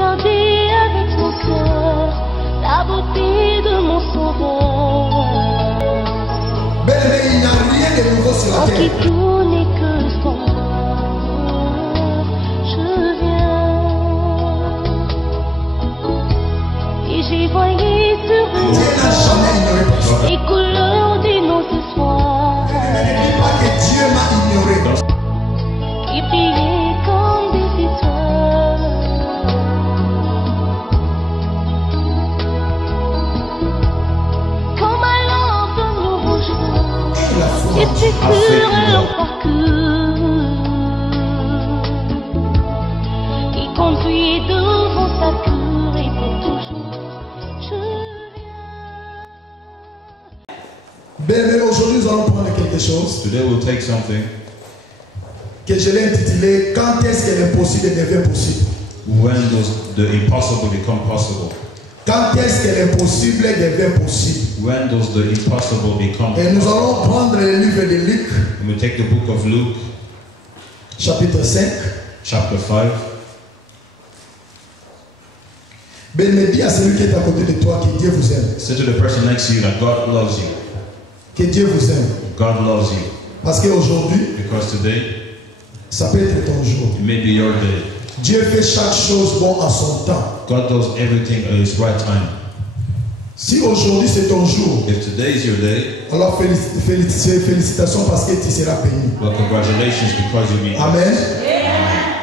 regarder avec mon cœur la beauté de mon sauveur. Bien-aimé, il n'y a rien de nouveau sur la En qui terre. tout n'est que splendeur, je viens. Et j'ai voyé sur Dieu n'a jamais ignoré personne. les couleurs de nos espoirs Ne dis pas que Dieu m'a ignoré. qui brillaient comme des étoiles. Comme à l'ombre de nouveaux jours, Et la foi. et tu sur leur parcours qui conduit devant sa cour et pour toujours. Je viens. Bien-aimé, aujourd'hui nous allons prendre quelque chose Today we'll take something que je l'ai intitulé Quand est-ce que l'impossible devient possible? when does the impossible become possible? Quand est-ce que l'impossible devient possible? When does the impossible become Et nous possible? allons prendre le livre de Luc, And we take the book of Luke, chapitre 5. chapter 5. Bien-aimé, dis à celui qui est à côté de toi que Dieu vous aime. Say to the person next to you that God loves you. Que Dieu vous aime. God loves you. Parce qu'aujourd'hui, Because today, ça peut être ton jour. it may be your day. Dieu fait chaque chose bon à son temps. God does everything at His right time. Si aujourd'hui c'est ton jour, If today is your day, alors félicitations parce que tu seras béni. well, congratulations because you'll be blessed. Amen.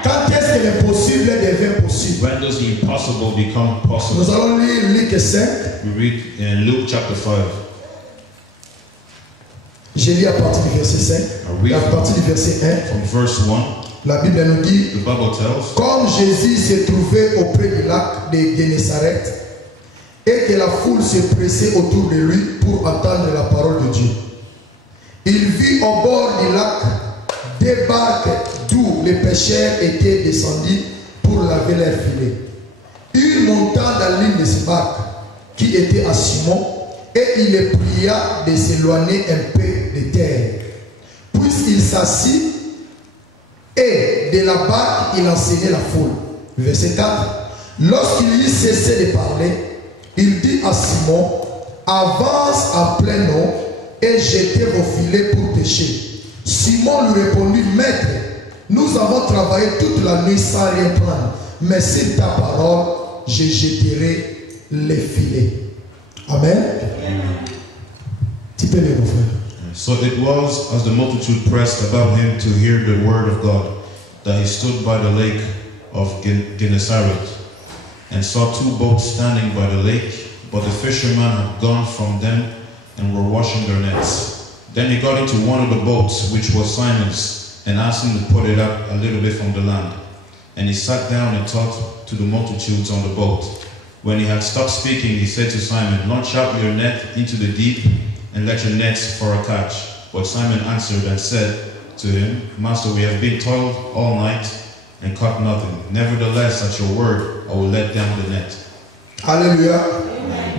Quand est-ce que l'impossible devient possible? When does the impossible become possible? Nous allons lire Luc 5. We read in Luke chapter 5. J'ai lu à partir du verset 5. À partir du verset 1. From verse 1, La Bible nous dit, the Bible tells, comme Jésus se trouvait auprès du lac de Génézareth et que la foule se pressait autour de lui pour entendre la parole de Dieu, il vit au bord du lac des barques d'où les pêcheurs étaient descendus pour laver leurs filets. Il monta dans l'une de ces barques qui était à Simon et il le pria de s'éloigner un peu de terre. Puisqu'il s'assit et de la barque il enseignait la foule. Verset 4. Lorsqu'il eut cessé de parler, il dit à Simon, avance à plein eau et jetez vos filets pour pêcher. Simon lui répondit, maître, nous avons travaillé toute la nuit sans rien prendre, mais sur ta parole, je jetterai les filets. Amen. Tu peux lire, mon frère. So it was, as the multitude pressed about him to hear the word of God, that he stood by the lake of Gennesaret, and saw two boats standing by the lake, but the fishermen had gone from them and were washing their nets. Then he got into one of the boats, which was Simon's, and asked him to put it up a little bit from the land. And he sat down and talked to the multitudes on the boat. When he had stopped speaking, he said to Simon, launch out your net into the deep, and let your nets for a catch. But Simon answered and said to him, Master, we have been toiled all night and caught nothing. Nevertheless, at your word, I will let down the net. Alléluia.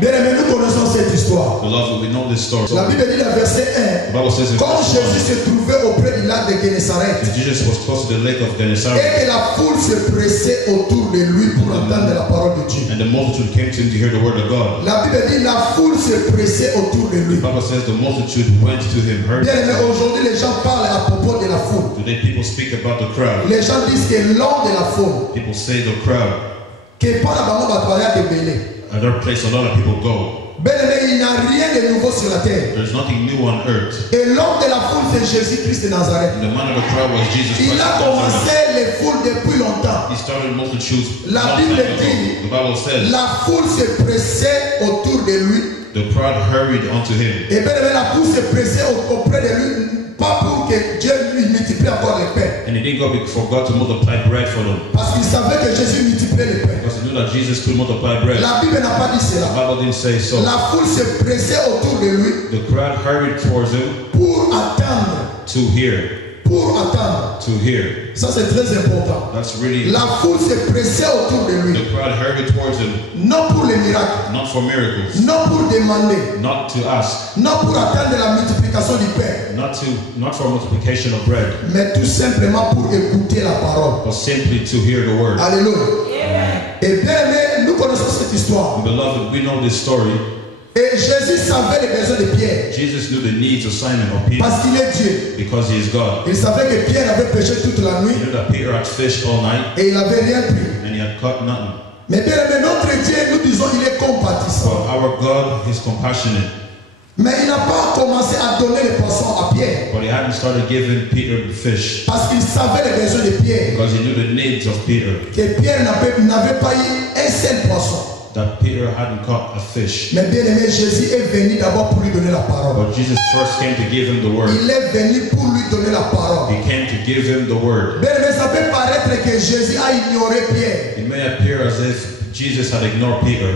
Bien-aimés, nous connaissons cette histoire. Beloved, we know this story. La Bible dit dans le verset The 1, Bible says in comme verse Jésus se trouvait auprès du lac de 1, Génézareth Jesus was close to the lake of et Gennesaret, que la foule se pressait autour de lui pour entendre la parole de Dieu. and the multitude came to him to hear the word of God. La Bible dit la foule se pressait autour de lui. The Bible says the multitude went to him, heard Bien aimé, him. aujourd'hui les gens parlent à propos de la foule. Today people speak about the crowd. Les gens disent que l'homme de la foule, People say the crowd. que pas la bango batoya de belé. Another place a lot of people go. Bien aimé, il n'y a rien de nouveau sur la terre. There's nothing new on earth. Et l'homme de la foule c'est Jésus-Christ de Nazareth. And the man of the crowd was Jesus Christ. Il a of Nazareth. commencé les foules depuis longtemps. He started multitudes La long Bible time ago. dit, The Bible says la foule se pressait autour de lui. the crowd hurried unto him. Et bien aimé, la foule se pressait auprès de lui, pas pour que Dieu lui multiplie encore les pains. And he didn't go for God to multiply bread for them. Parce qu'il savait que Jésus multipliait les pains. Because he knew that Jesus could multiply bread. La Bible n'a pas dit The cela. Bible didn't say so. La foule se pressait autour de lui The crowd hurried towards him pour attendre. to hear. Pour attendre. To hear. Ça c'est très important. That's really, La foule se pressait autour de lui. the crowd hurried towards him, Non pour les miracles. not for miracles, Non pour demander. not to ask, Non pour attendre la multiplication du pain. not for multiplication of bread, Mais tout simplement pour écouter la parole. but simply to hear the word. Alléluia. Et bien aimé, nous connaissons cette histoire. And beloved, we know this story. Et Jésus savait les besoins de Pierre. Jesus knew the needs of Simon or Peter Parce qu'il est Dieu. because he is God. Il savait que Pierre avait péché toute la nuit He knew that Peter had fished all night et il n'avait rien pris. and he had caught nothing. Mais bien aimé, notre Dieu, nous disons, il est compatissant. But our God is compassionate. Mais il n'a pas commencé à donner les poissons à Pierre. But he hadn't started giving Peter the fish Parce qu'il savait les besoins de Pierre. because he knew the needs of Peter. Que Pierre n'avait pas eu un seul poisson. That Peter hadn't caught a fish. Mais bien aimé, Jésus est venu d'abord pour lui donner la parole. But Jesus first came to give him the word. Il est venu pour lui donner la parole. He came to give him the word. Bien aimé, ça peut paraître que Jésus a ignoré Pierre. It may appear as if Jesus had ignored Peter.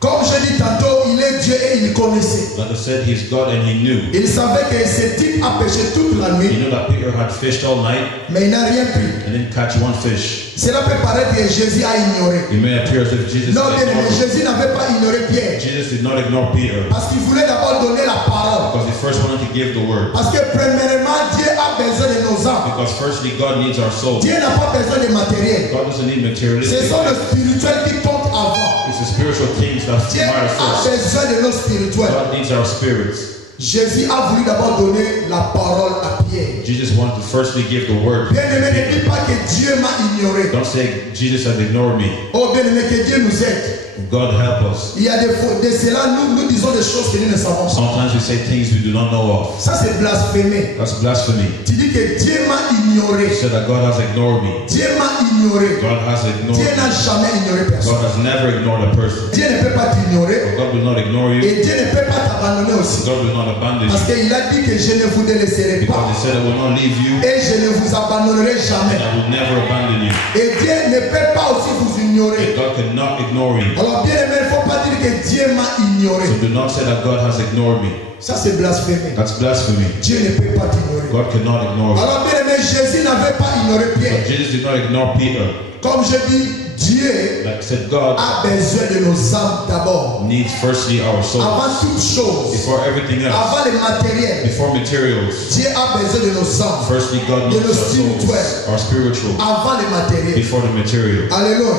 Comme je dis tantôt, il est Dieu et il connaissait. Like I said, he's God and he knew. Il savait que ce type a péché toute la He nuit, knew that Peter had fished all night mais il n'a rien pris. and didn't catch one fish. Cela peut paraître que Jésus a ignoré. It may appear as if Jesus Non, had bien aimé, ignored him. Jésus n'avait pas ignoré Pierre. Jesus did not ignore Peter Parce qu'il voulait d'abord donner la parole. because he first wanted to give the word. Parce que premièrement, Dieu a besoin de nos âmes. Because firstly, God needs our soul. Dieu n'a pas besoin de matériel. God doesn't need Ce materialistic. sont les spirituels qui comptent avant. It's the spiritual things that Dieu matter a first. besoin de nos spirituels. God needs our spirits. Jésus a voulu d'abord donner la parole à Pierre. Jesus wanted to firstly give the word. Bien aimé, ne dis pas que Dieu m'a ignoré. Don't say Jesus has ignored me. Oh bien aimé, que Dieu nous aide. God help us. Il y a de cela, nous disons des choses que nous ne savons pas. Sometimes we say things we do not know of. Ça c'est blasphémer. That's blasphemy. Tu dis que Dieu m'a ignoré. You say that God has ignored me. Dieu m'a ignoré. God has ignored Dieu me. n'a jamais ignoré personne. God has never ignored a person. Dieu ne peut pas t'ignorer. God will not ignore you. Et Dieu ne peut pas t'abandonner aussi. God will not abandon Parce you. qu'il a dit que je ne vous délaisserai Because pas. he said I will not leave you Et je ne vous abandonnerai jamais. and I will never abandon you. Et Dieu ne peut pas aussi vous ignorer. God cannot ignore you. Alors bien aimé, il ne faut pas dire que Dieu m'a ignoré. So do not say that God has ignored me. Ça c'est blasphémer. That's blasphemy. Dieu ne peut pas t'ignorer. God cannot ignore you. Alors bien aimé, Jésus n'avait pas ignoré Pierre. But Jesus did not ignore Peter. Comme je dis, Dieu Like I said, God a besoin de nos âmes d'abord. needs firstly our Avant souls. toute chose, Before everything else. avant les matériels, Before materials. Dieu a besoin de nos âmes. Firstly, God needs our souls. Our spiritual. Avant les matériels. Before the material. Alléluia.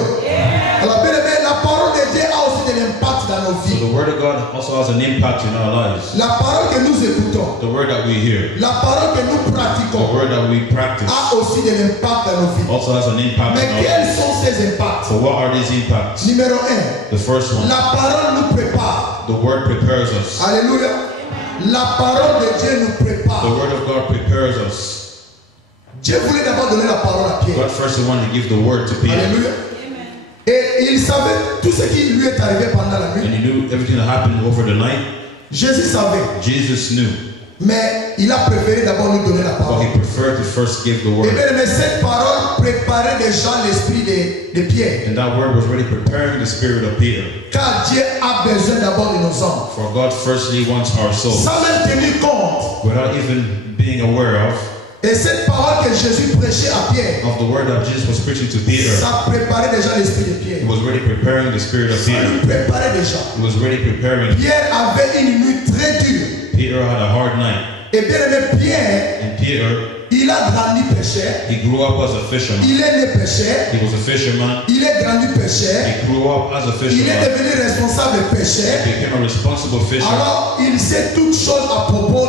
Alors bien aimé, la parole de Dieu a aussi de l'impact dans nos So vies. the word of God also has an impact in our lives. La parole que nous écoutons, The word that we hear. la parole que nous The pratiquons word that we practice a aussi de l'impact dans nos vies. also has an impact Mais in our quels lives. sont ces impacts? So what are these impacts? Numéro 1, The first one, la parole nous prépare. the word prepares us. Alléluia. La parole de Dieu nous The prépare. word of God prepares us. Dieu voulait d'abord donner la parole à Pierre. God first wanted to give the word to Peter. Alléluia. Et il savait tout ce qui lui est arrivé pendant la And nuit. he knew everything that happened over the night. Jésus savait. Jesus knew. Mais il a préféré d'abord nous donner la But parole. he preferred to first give the Et word. bien, mais cette parole préparait déjà l'esprit de Pierre. And that word was really preparing the spirit of Peter. Car Dieu a besoin d'abord de nos âmes. For God firstly wants our souls. Sans même tenir compte. Without even being aware Et cette parole que Jésus prêchait à Pierre, of the word that Jesus was preaching to Peter, ça préparait déjà l'esprit de Pierre. it was really preparing the spirit of Ça lui Peter. préparait déjà. It was really preparing. Pierre avait une nuit très dure. Peter had a hard night. Et bien aimé, Pierre, And Peter, il a grandi pécheur. he grew up as a fisherman. Il est né pécheur. He was a fisherman. Il est grandi pécheur. He grew up as a Il est fisherman. devenu responsable pécheur. He became a responsible fisherman. Alors, il sait toutes choses à propos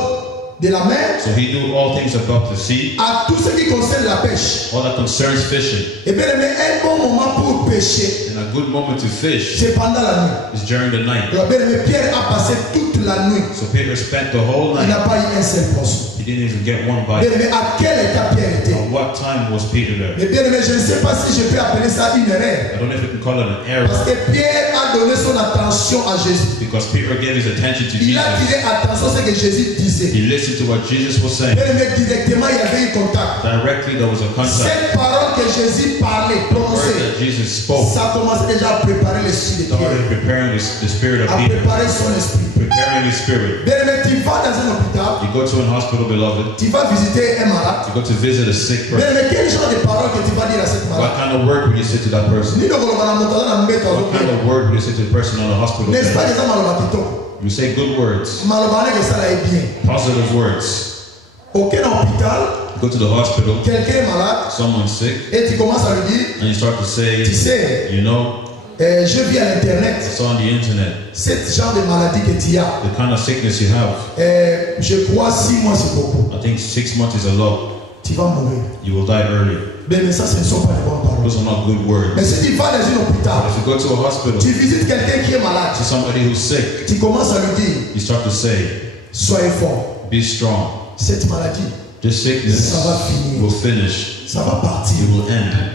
de la mer, So he knew all things about the sea, à tout ce qui concerne la pêche. all that concerns fishing. Et bien aimé, un bon moment pour pêcher, And a good moment to fish c'est pendant la nuit. is during the night. Alors bien aimé, Pierre a passé toute la nuit. So Peter spent the whole Il n'a night. pas eu un seul poisson. He didn't even get one Bien bite. aimé, à quel état Pierre était? At what time was Peter there? Mais bien aimé, je ne sais pas si je peux appeler ça une erreur. I don't know if we can call it an Parce error, que Pierre a donné son attention à Jésus. because Peter gave his attention to Il a Jesus. tiré attention à ce que Jésus disait. He listened to what Jesus was saying. Bien aimé, directement, il y avait eu contact. Directly there was a contact. Cette parole que Jésus parlait, The word prononçait, that Jesus spoke ça a commencé déjà à préparer l'esprit de Pierre, started preparing the spirit of à Peter, préparer son esprit. preparing his spirit. Bien aimé, tu vas dans un hôpital, You go to an hospital, beloved. tu vas visiter un malade. You go to visit a sick Bien person. aimé, quel genre de parole que tu vas dire à cette malade? What kind of word would you say to that person? Ni koloba na moto aza na mbeto What kind azokende. of word would you say to the person on a hospital N'est-ce pas bed? déjà maloba kitoko? You say good words, Maloba wana esala ye bien. positive words. Aucun hôpital, You go to the hospital, quelqu'un est malade someone's sick, et tu commences à lui dire, and you start to tu say, sais, you know, Je vis à l'internet. I saw on the internet Ce genre de maladie que tu as. the kind of sickness you have. Je crois 6 mois c'est beaucoup. I think 6 months is a lot. Tu vas mourir. You will die early. Mais ça, ce ne sont pas les bonnes paroles. Those are not good words. Mais si tu vas dans un hôpital, If you go to a hospital, tu visites quelqu'un qui est malade, to somebody who's sick, tu commences à lui dire, you start to say, soyez fort. be strong. Cette maladie, This sickness ça va finir. will finish. Ça va partir. It will end.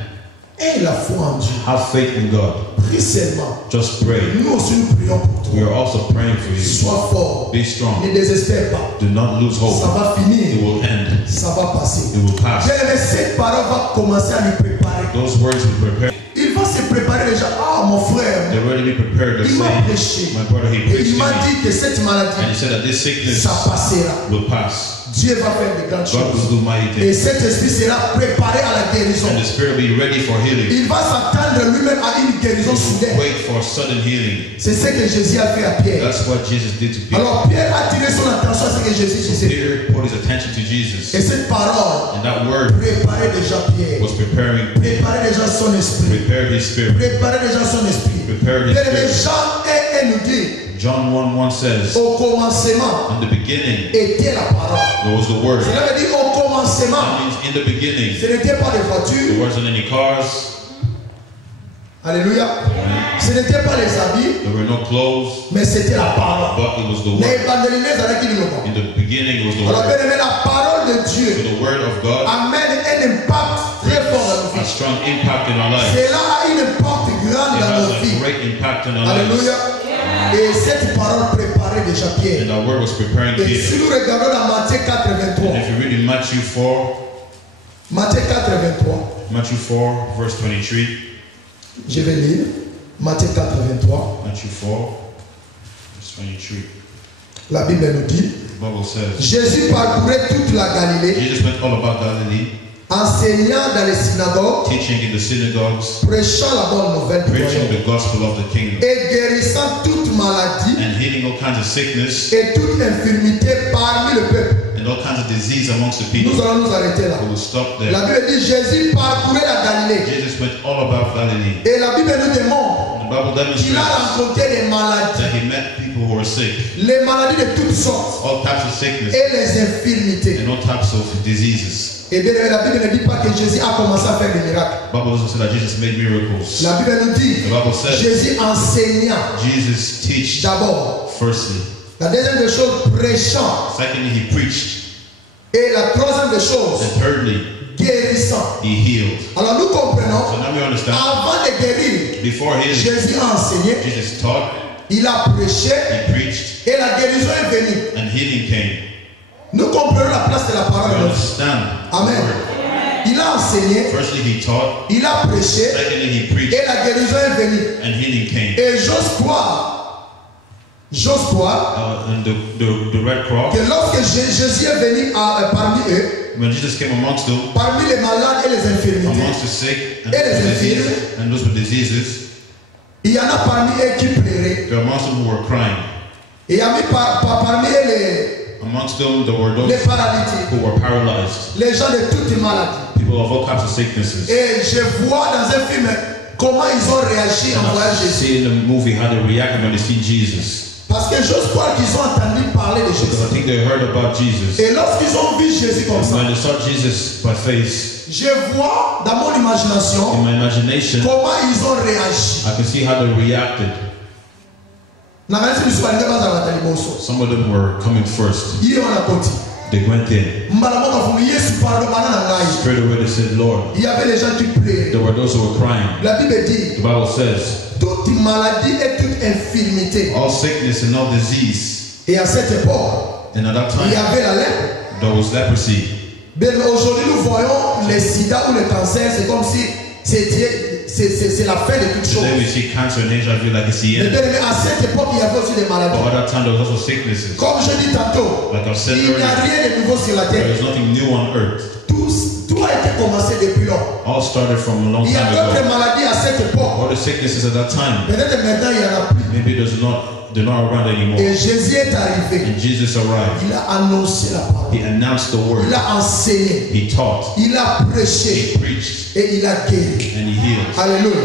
Et la foi en Dieu. Have faith in God. Prie seulement. Just pray. Nous aussi nous prions pour We toi. are also praying for you. Sois fort. Be strong. Ne désespère pas. Do not lose Ça hope. va It finir. will end. Ça va passer. It will pass. Bien-aimé, cette parole va commencer à lui préparer. Those words will prepare. Il va se préparer déjà. Ah, mon frère, They're already prepared to il m'a say, prêché. my brother, he Et preached il to m'a me. dit que cette And he maladie, said that this sickness ça passera. will pass. Dieu va faire de grandes God will choses. do mighty Et things. cet esprit sera préparé à la guérison. And the Spirit will be ready for healing. Il va s'attendre lui-même à une guérison soudaine. Wait for sudden healing. C'est ce que Jésus a fait à Pierre. That's what Jesus did to Peter. Alors Pierre a tiré son attention à ce que Jésus disait. Peter put his attention to Et Jesus. cette parole And that word préparait déjà Pierre. was preparing, Préparait déjà son esprit. prepared his spirit. Préparait déjà son esprit. Prepared his Bien-aimé, spirit. Jean 1 nous dit, John 1:1 says, au commencement in the beginning, était la parole. there was the word. Cela veut dire au commencement. That means in the beginning, Ce n'était pas des there voitures. wasn't any cars, Alléluia. Ce n'était pas les habits, there were no clothes, mais c'était la parole. but it was the Les word. évangélistes avec qui nous le In the beginning, it was the Alors, word. bien aimé, la parole de So Dieu the word of God amène un impact très fort dans nos has a vies. strong impact in our lives. Cela a une impact grande It dans has nos a vies. great impact in our lives. Alléluia. Et cette parole préparait déjà Pierre. And that word was preparing Et si Peter. nous regardons dans Matthieu 4, And 23, if you read in Matthew 4, Matthieu 4, 23, Matthew 4, verse 23, je vais lire. Matthieu 4, 23. Matthew 4, verse 23, La Bible nous dit, the Bible says, Jésus parcourait toute la Galilée, Jesus went all about Galilee, enseignant dans les synagogues, teaching in the synagogues, prêchant la bonne nouvelle du preaching royaume the gospel of the kingdom, et guérissant toute maladie and healing all kinds of sickness et toute infirmité parmi le peuple. and all kinds of disease amongst the people. Nous allons nous arrêter là. We will stop there. La Bible dit Jésus parcourait la Galilée Jesus went all about Galilee. et la Bible nous démontre The Bible qu'il a demonstrates rencontré des maladies, that he met people who were sick, les maladies de toutes sortes all types of sickness et les infirmités. and all types of diseases. Et bien la Bible ne dit pas que Jésus a commencé à faire des miracles. The Bible doesn't say that Jesus made miracles. La Bible nous dit The Bible says Jésus enseigna Jesus teached d'abord. firstly. La deuxième des choses, prêchant. Secondly, he preached. Et la troisième des choses, And thirdly, guérissant. he healed. Alors nous comprenons, So now we understand. avant de guérir, Before healing, Jésus a enseigné, Jesus taught, il a prêché he preached, et la guérison est venue. and healing came. Nous comprenons la place de la We parole de Dieu. understand the Amen. word. Il a enseigné, Firstly, he taught. il a prêché Secondly, he preached, et la guérison est venue. and healing came. Et j'ose croire And the Red Cross, que lorsque Jésus est venu parmi eux, when Jesus came amongst them, parmi les malades et les infirmités, amongst the sick and Et les those with infirmes. diseases, and those with diseases, il y en a parmi eux qui pleuraient. there were amongst them who were crying. Et il y a parmi eux Amongst them, there were les those paralytiques, who were paralyzed, les gens de toutes les maladies. people of all types of sicknesses. Et je vois dans un film comment ils ont réagi en And voyant I Jésus. see in the movie how they reacted when they see Jesus. Parce que j'ose croire qu'ils ont entendu parler de Because I Jésus. think they heard about Jesus. Et lorsqu'ils ont vu Jésus comme And ça, when they saw Jesus by face, je vois dans mon imagination in my imagination, comment ils ont réagi. I can see how they reacted. Some of them were coming first. They went in. Straight away they said, Lord. Il y avait les gens qui pleuraient. There were those who were crying. La Bible dit, The Bible says, toute maladie et toute infirmité. all sickness and all disease. Et à cette époque, And at that il y time, avait la lèpre. there was leprosy. Mais aujourd'hui, nous voyons le sida ou le cancer, c'est comme si c'est la fin de toute chose. Today we see cancer and HIV like it's the Mais end. bien aimé, à cette époque, il y avait aussi des maladies. But at that time there was also sicknesses. Comme je dis tantôt, Like I've said il n'y a earlier, rien de nouveau sur la there terre. is nothing new on earth. Tout a été commencé depuis longtemps. All started from a long Il y a time d'autres ago. maladies à cette époque. All the sicknesses at that time, Peut-être maintenant, il n'y en a plus. maybe they're not around anymore. Et Jésus est arrivé. And Jesus arrived. Il a annoncé la parole. He announced the word. Il a enseigné. He taught. Il a prêché. He preached. Et il a guéri. And he healed. Alléluia.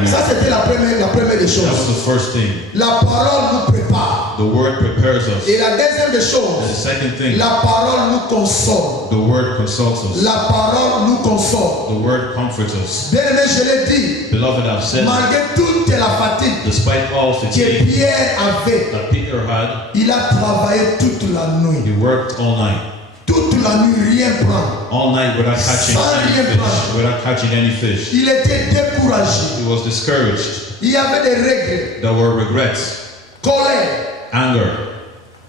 you. Ça c'était la première des choses. That was the first thing. La parole nous prépare. The word prepares us. Et la deuxième des And the choses, second thing, la parole nous console. the word consults us. La parole nous console. The word comforts us. Bien aimé, je l'ai dit, Beloved, I've said, malgré toute la fatigue despite all que fatigue Pierre avait, that Peter had, il a travaillé toute la nuit. he worked all night. Toute la nuit, rien prendre. All night without catching any fish. Without catching any fish. Il était découragé. He was discouraged. Il y avait des regrets, There were regrets, colère. anger.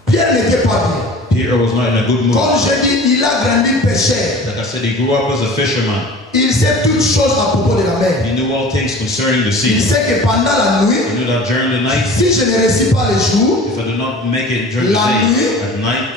Pierre n'était pas bien. Peter was not in a good mood. Comme je dis, il a grandi pécheur. Like I said, he grew up as a fisherman. Il sait toutes choses à propos de la mer. He knew all things concerning the Il sea. sait que pendant la nuit, He knew that during the night, si je ne réussis pas le jour, if I do not make it during the La day, nuit, at night,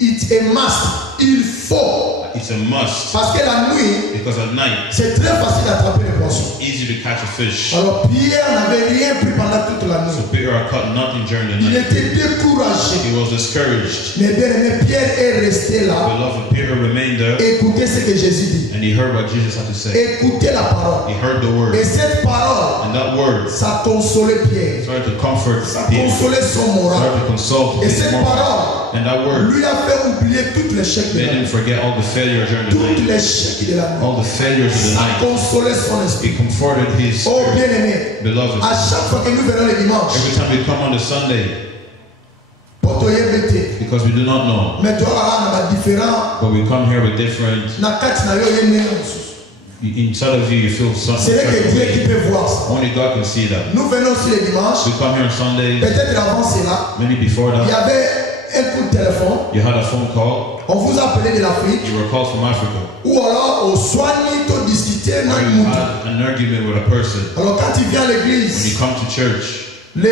it's a must. Il faut. it's a must. Parce que la nuit, Because at night, c'est très facile d'attraper les poissons. it's easy to catch a fish. Alors Pierre n'avait rien pris pendant toute la So nuit. Peter had caught nothing during the Il night. était découragé. He was discouraged. Mais bien aimé, Pierre est resté là. Beloved, Peter remained there Écoutez ce que Jésus dit. and he heard what Jesus had to say. Écoutez la parole. He heard the word. Et cette parole, And that word ça consolait Pierre. started to comfort Ça Peter. consolait son moral. Started to console Et his cette moral. parole And that word lui a fait oublier tout l'échec de made la him nuit. forget all the failure during the Tout night. l'échec de la nuit. All the failures of the Ça night. consolait son esprit. It comforted his Oh spirit. bien aimé, Beloved, à chaque fois que nous venons le dimanche, every time we come on a Sunday, pour te yebete, because we do not know, mais toi là, on a différent. but we come here with different, Na kati na yo yemé mosusu. inside of you, you feel something. C'est là que Dieu qui certain way. peut voir ça. Only God can see that. Nous venons aussi le dimanche. We come here on Sundays, Peut-être avant cela, maybe before il y that, avait un coup de téléphone. you had a phone call, On vous appelait de l'Afrique. you were called from Africa, Ou alors au soigné, au discuter or dans le you monde. had an argument with a person. Alors quand tu viens à When you l'église, come to church, les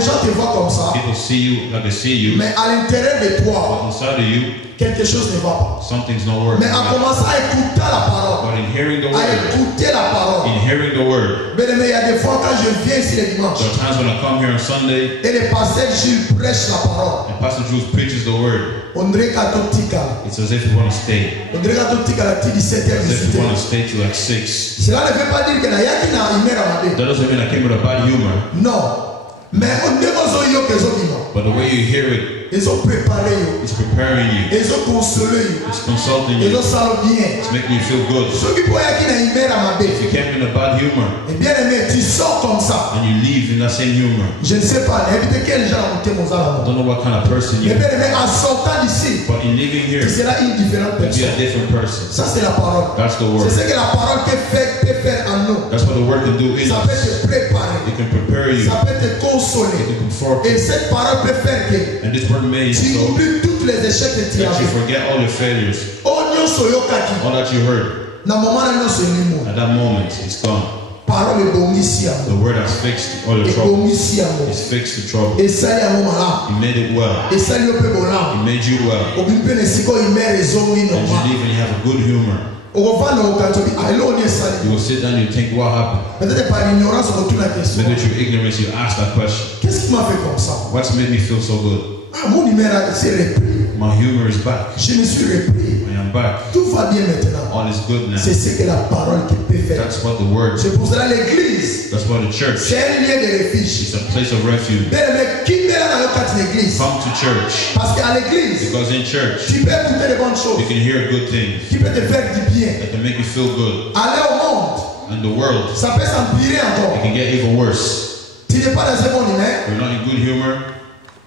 gens te voient comme ça. people see you like they see you, Mais à l'intérieur de toi, but inside of you, quelque chose ne va pas. something's not working. Mais à commencer à écouter la parole. But in hearing the À word, écouter la parole. in hearing the word, Bien aimé, il y a des fois quand je viens ici le dimanche, there are times when I come here on Sunday et le pasteur Gilles prêche la parole. and Pastor Jules preaches the word. On dirait qu'à ton petit cas, It's as if we want to stay. on dirait qu'à ton petit cas, la petite 17h, As if we 18h. want to stay till like 6. Cela ne veut pas dire que la yaki na ime ramade. That doesn't mean I came with a bad humor, Non. Mais on ne peut yo que zo dino. but the way you hear it, Ils ont préparé yo. it's preparing you. Ils ont consolé yo. It's consulting Ils you. ont salé bien. It's making you feel good. Ceux qui pourraient yaki na ime ramade. If you came in a bad humor Et bien aimé, tu sors comme ça. and you leave in that same humor, Je ne sais pas, évitez quel genre de monter mon I âme. don't know what kind of person Mais you bien are, aimé, en sortant d'ici, but in leaving here, tu seras une différente you'll be personne. a different person. Ça, c'est la parole. That's the C'est word. ce que la parole peut faire en nous. That's what the word can do in Ça peut us. te préparer. It can prepare you. Ça peut te It consoler. can comfort Et you. cette parole peut faire que And this word made tu so oublies tous les échecs que tu as that you fait. forget all your failures, Oh, nyonso yokaki. all that you heard. Na moment na nyonso elimo. At that moment, it's gone. Parole ebongisi The yango. word has fixed all your trouble. Ebongisi yango. It's fixed the trouble. Esali yango malamu. He made it well. Esali yo mpe He bolamu. made you well. Obi mpe na esika oyo imere ezongi And you normal. leave and you have a good humor. Okovanda okanzi obi elo oni esali. You will sit down and you think, what happened? Peut-être par ignorance okotuna question. Maybe through ignorance you ask that question. Qu'est-ce qui m'a fait comme ça? What's made me feel so good? Ah, mon numéro s'est repris. My humor is back. Je me suis repris. I am back. Tout va bien maintenant. All is good now. C'est ce que la parole qui peut faire. That's what the word, C'est pour cela l'église, that's what the church, c'est un lieu de refuge. it's a place of refuge. Bien aimé, qui met là dans le cadre de l'église? Come to church. Parce qu'à l'église, Because in church, tu peux écouter les bonnes choses. you can hear good things Qui peut te faire du bien. that can make you feel good. Aller au monde, And the world, ça peut s'empirer it encore. can get even worse. Tu n'es pas dans un bon humeur. You're not in good humor.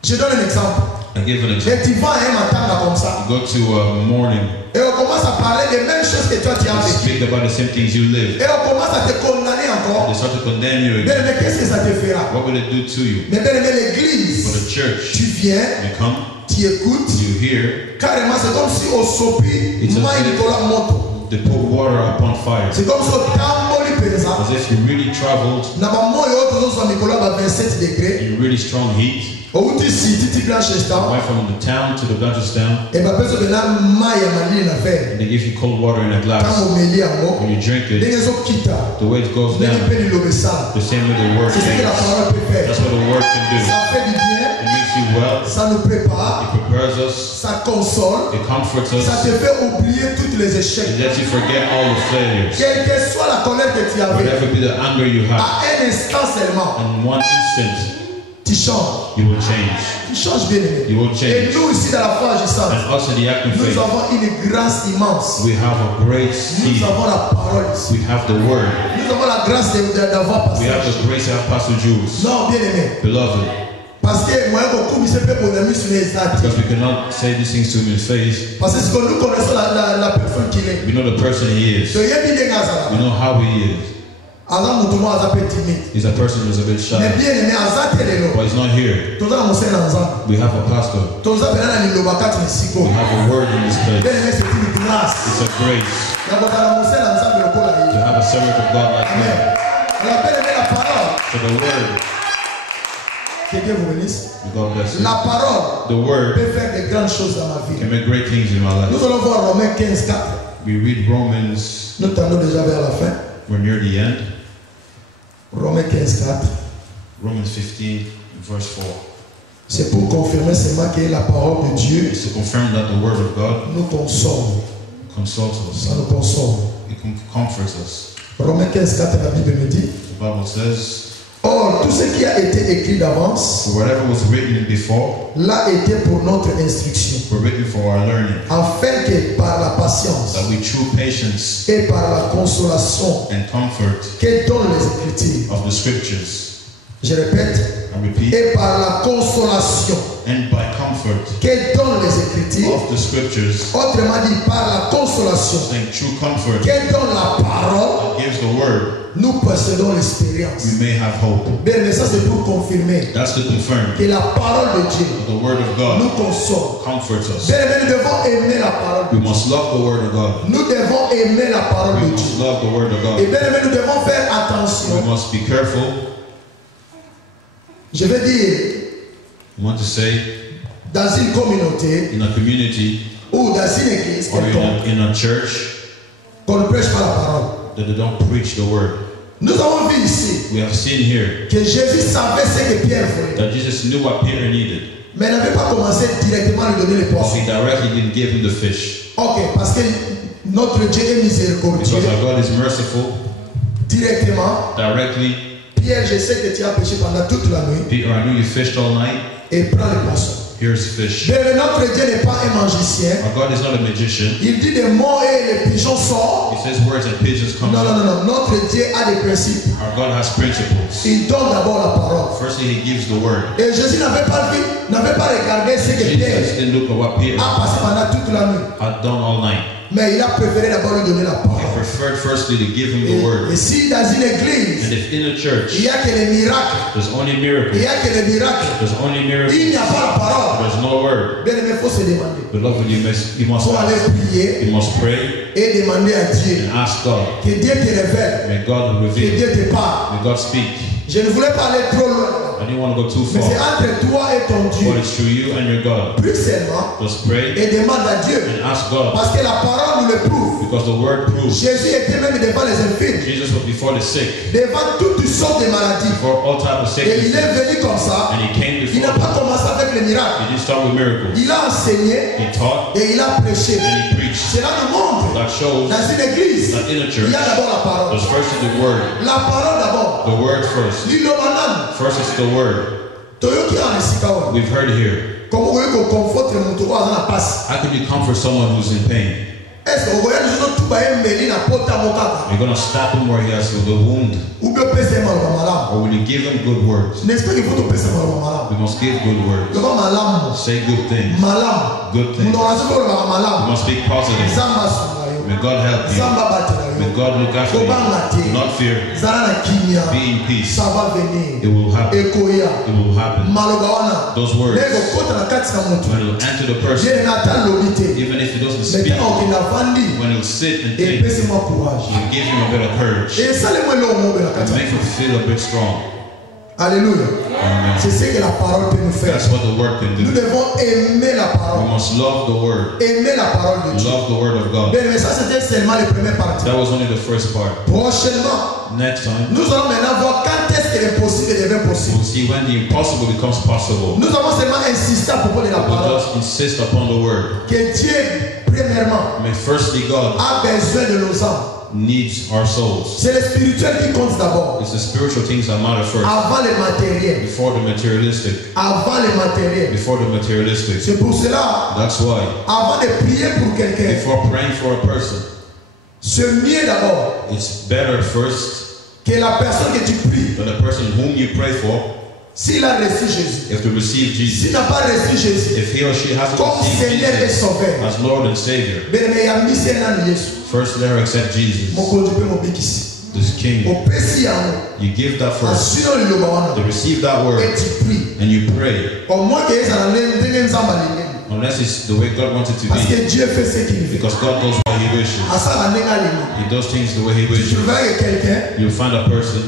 Je donne un exemple. I give an example. Et tu vas un matin là comme ça. You go to a morning, Et on commence à parler des mêmes choses que toi tu as you fait. speak about the same things you live. Et on commence à te condamner encore. They start to condemn you Bien again. aimé, qu'est-ce que ça te fera? What will it do to you? Mais bien aimé, For l'église, the church, tu viens, you come, tu écoutes. you hear, Carrément, c'est comme si on sopi It's a mai thing. Nicolas moto. they pour water upon fire. C'est comme si on tamboli penza. As if you really traveled Na maman yo tozo Nicolas ba 27 degrés. in really strong heat. Outi si titi grand chesta. Went from the town to the Blanchardstown, Et ba peso bena mai ya mali na faire. and they give you cold water in a glass. Tango meli yango. When you drink it, Ndenge zo kita. the way it goes Ndenge down, pe ni lobesa. the same way the word C'est ce que la tastes. parole peut faire. That's what the word can do. Ça fait du bien. It makes you well. Ça nous prépare. It prepares us. Ça console. It comforts us. Ça te fait oublier tous les échecs. It lets you forget all the failures. Quelle que soit la colère que tu avais, Whatever be the anger you have, à un instant seulement, in one instant, tu changes. you will change. Tu changes bien aimé. You will Et change. nous ici dans la foi agissante, And us in the act of nous faith, avons une grâce immense. we have a great Nous seed. avons la parole ici. We have the word. Nous avons la grâce d'avoir We passé. have the grace to have Pastor Jews. Non, bien aimé. Beloved, Parce que moi, beaucoup de ces peuples ont mis sur les actes. because we cannot say these things to him in face. Parce que ce que nous connaissons la personne qu'il est. We know the person he is. De yebi de ngazala. We know how he is. Avant mutumo azape timide. He's a person who's a bit shy. Mais bien aimé azate lelo. But he's not here. Toza na musena nzambe. We have a pastor. Toza bena na liloba kati na siko. We have a word in this Bien place. aimé c'est une grâce. It's a grace Ya kotala musena nzambe lokola to ye. have a servant of God like Amen. him. Alors bien aimé la parole. So the word, Que Dieu vous bénisse. may God bless you. La parole The word peut faire de grandes choses dans ma vie. can make great things in my life. Nous allons voir Romains 15:4. We read Romans, Nous tendons déjà vers la fin. we're near the end. Romains 15:4. Romans 15, verse 4. C'est pour confirmer seulement que la parole de Dieu It's to confirm that the word of God nous console. consults us. Ça nous console. It comforts us. Romains 15:4, la Bible me dit. The Bible says, Or, tout ce qui a été écrit d'avance for whatever was written before l'a été pour notre instruction, were written for our learning, afin que par la patience that we through patience et par la consolation and comfort que donnent les Écritures, of the scriptures, je répète, I repeat, et par la consolation and by comfort que donnent les Écritures, of the scriptures, autrement dit, par la consolation saying true comfort que donne la parole, that gives the word, nous possédons l'expérience. we may have hope. Bien, mais ça c'est pour confirmer That's to confirm que la parole de Dieu that the word of nous God console. comforts us. Bien, mais nous devons aimer la parole de We Dieu. must love the word of God. Nous devons aimer la parole We de Dieu. must love the word of Et God. bien, mais nous devons faire We attention. must be careful. Je veux dire, We want to say dans une communauté in a community ou dans une église or quelconque, in a church qu'on ne prêche pas la parole. that they don't preach the word. Nous avons vu ici We have seen here que Jésus savait ce que Pierre voulait, that Jesus knew what Peter needed, mais n'avait pas commencé directement à lui donner les but poissons. he directly didn't give him the fish. Ok, parce que notre Dieu est miséricordieux. Because our God is merciful, Directement, directly, Pierre, je sais que tu as péché pendant toute la nuit Peter, I knew you fished all night. et prends les poissons. Here's fish. Mais notre Dieu n'est pas un magicien. Our God is not a magician. Il dit des mots et les pigeons sortent. He says words and pigeons come Non, non, out. non, non. Notre Dieu a des principes. Our God has principles. Il donne d'abord la parole. Firstly, he gives the word. Et Jésus n'avait pas vu, n'avait pas regardé ce que Jesus Pierre didn't look at what Peter a passé pendant toute la nuit. had done all night. Mais il a préféré d'abord lui donner la He parole. preferred firstly to give him the Et word. si dans une église, And if in a il church n'y a que les miracles, there's only il miracles, n'y a que les miracles, there's only il miracles, n'y a pas la parole, there's no word. bien aimé, il faut se demander. Beloved, you must Il faut aller ask. prier You must pray et demander à Dieu and ask God. que Dieu te révèle, May God que reveal. Dieu te parle. May God speak. Je ne voulais pas aller trop loin, I didn't want to go too mais c'est far. entre toi et ton But Dieu. it's through you and your God. Plus seulement, Just pray et demande à Dieu. and ask God. Parce que la parole nous le prouve. Because the word proves. Jésus était même devant les infirmes, Jesus was before the sick, devant toutes sortes de maladies. before all types of Et il sickness. est venu comme ça. And he came Il n'a before. pas commencé avec les miracles. He didn't start with miracles. Il a enseigné He taught et il a prêché. and he preached. Cela nous montre That shows dans une église, that in a il church, y a d'abord la parole. there's first the word. La parole d'abord. The word first. Lilobanani. First is the word. Toyoki anesika wa. We've heard here. Comment vous voyez qu'on conforte mutu kwa na passe? How can you comfort someone who's in pain? Est-ce que vous voyez les autres tuba embeli na pota mokaka? You're going to stab him where he has the wound, Ou bien pesa malama malamu? or will you give him good words? N'est-ce pas qu'il faut pesa malama malamu? We must give good words. Leba malamu. Say good things. Malamu. Good things. Munawazi ko leba We malamu. must speak positive. Zamba sunga yo. May God help you. Zamba batela May yo. God look after you. Do not fear. Zala na kimia. Be in peace. Ça va venir. It will happen. Ekoya. It will happen. Maloba wana. Those words, Lego kota na kati na mutu. when it will enter the person, Yeye na ata lobite. even if he doesn't speak, Maintenant okina vandi. when he'll sit and Et think, pese moi courage. you'll give him a bit of courage. Et ça les moi le mobe na And kati. make him feel a bit strong. Alléluia. Amen. C'est ce que la parole peut nous faire. That's what the word can Nous do. devons aimer la We parole. must love the word. Aimer la parole de Dieu. Love the word of God. Bien, mais ça c'était seulement les premières parties. That was only the first part. Prochainement, Next time, nous allons maintenant voir quand est-ce que l'impossible devient possible. possible. We'll see when the impossible becomes possible. Nous avons seulement insisté à propos de la We'll parole. just insist upon the word. Que Dieu, premièrement, I mean, firstly, God a besoin de nos âmes. needs our souls. C'est le spirituel qui compte d'abord. It's the spiritual things that matter first. Avant le matériel. Before the materialistic. Avant le matériel. Before the materialistic. C'est pour cela, That's why. avant de prier pour quelqu'un, Before praying for a person, c'est mieux d'abord it's better first que la personne que tu pries, that the person whom you pray for, s'il a reçu Jésus, if they receive s'il Jesus, n'a pas reçu Jésus, if he or she hasn't comme received Seigneur et Jesus Sauveur, as Lord and Savior, mais il y a mis un an Jésus. first let her accept Jesus, Mon conduit mon bikisi. this King. Au péci en You give that first, assurant le lobawana to receive that et word, tu pries. and you pray, Au moins que ça n'allait ndenge nzamba lingeni. unless it's the way God wants it to Parce be, que Dieu fait ce qu'il veut. because God does what He wishes. Asa ndenge alingi. He does things the way He Tu wishes. verras que quelqu'un, You'll find a person,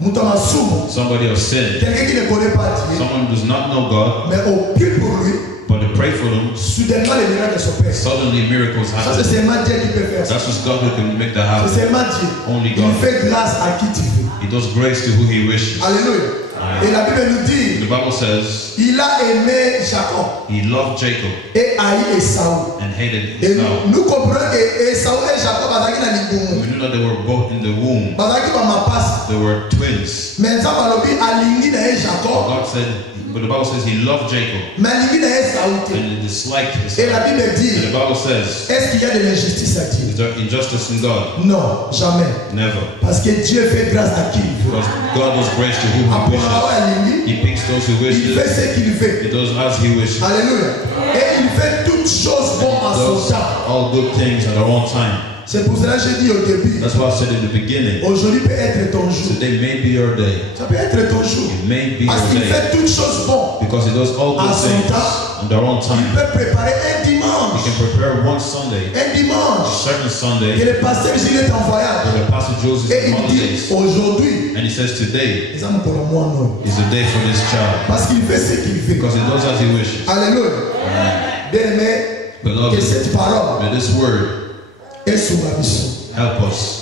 Moutama Soumou, somebody of sin, quelqu'un qui ne connaît pas Dieu, someone who does not know God, mais au pire pour lui, but they pray for them, soudainement les miracles s'opèrent. suddenly miracles Ça happen. c'est seulement Dieu qui peut faire ça. That's just God who can make that C'est happen. seulement Dieu. Only Il God. fait grâce à qui tu veux. He does grace to who He wishes. Alléluia. Et la Bible nous dit, The Bible says il a aimé Jacob He loved Jacob et haï Esaü. and hated Et Esau. nous comprenons que Esaü et Jacob bazalaki na libumu. We knew that they were both in the womb. Bazalaki ba mapasi. They were twins. Mais nzambe alobi alingi na ye Jacob, God said, but the Bible says He loved Jacob mais alingi na ye Esaü te. and He disliked Et la Esau. Bible And dit, the Bible says, est-ce qu'il y a de l'injustice à Dieu? is there injustice in God? Non, jamais. Never. Parce que Dieu fait grâce à qui il veut. Because God does grace to whom He Après wishes. avoir alingi, He picks those who il fait wishes. ce qu'il veut. He does as He wishes. Alléluia. Et il fait toutes choses bonnes à son Does temps. all good things at their own time. C'est pour cela que j'ai dit au début, That's why I said in the beginning, aujourd'hui peut être ton jour. today may be your day. Ça peut être ton jour. It may be Parce your qu'il day. fait toutes choses bonnes. Because He does all À good son things temps. at their own Il time. peut préparer un He dimanche. can prepare one Sunday, Un a dimanche. certain Que Sunday, le pasteur Gilles est en voyage. where the Pastor Joseph Et is on il dit holidays. aujourd'hui, And he says today les hommes pour le moi non. is the day for this child. Parce qu'il fait ce qu'il fait. Because He does as He wishes. Alléluia. Bien aimé, que Beloved, cette parole may this word est sur la mission. help us.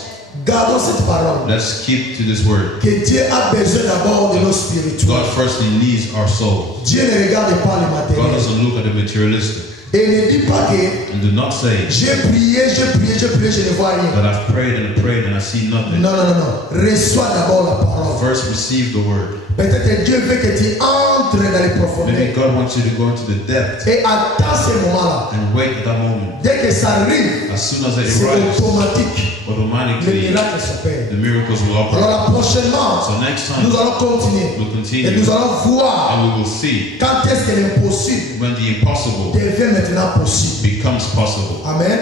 Gardons cette parole. Let's keep to this word. Que Dieu a besoin d'abord de nos spirituels. God firstly needs our soul. Dieu ne regarde pas le God matériel. doesn't look at the materialistic. Et ne dit pas que And do not say j'ai prié, je ne vois rien. that I've prayed and I see nothing. Non, non, non, non. Reçois d'abord la parole. First receive the word. Peut-être Dieu veut que tu entres dans les Maybe profondeurs. God wants you to go into the depth Et attends ce moment-là. and wait at that moment. Dès que ça arrive, As soon as it c'est arrives, automatique. Le automatically miracle s'opère. the miracles will Alors operate. là, prochainement, So next nous time allons continuer. we'll Et continue nous allons voir and we will see quand est-ce que l'impossible when the impossible devient maintenant possible. becomes possible. Amen.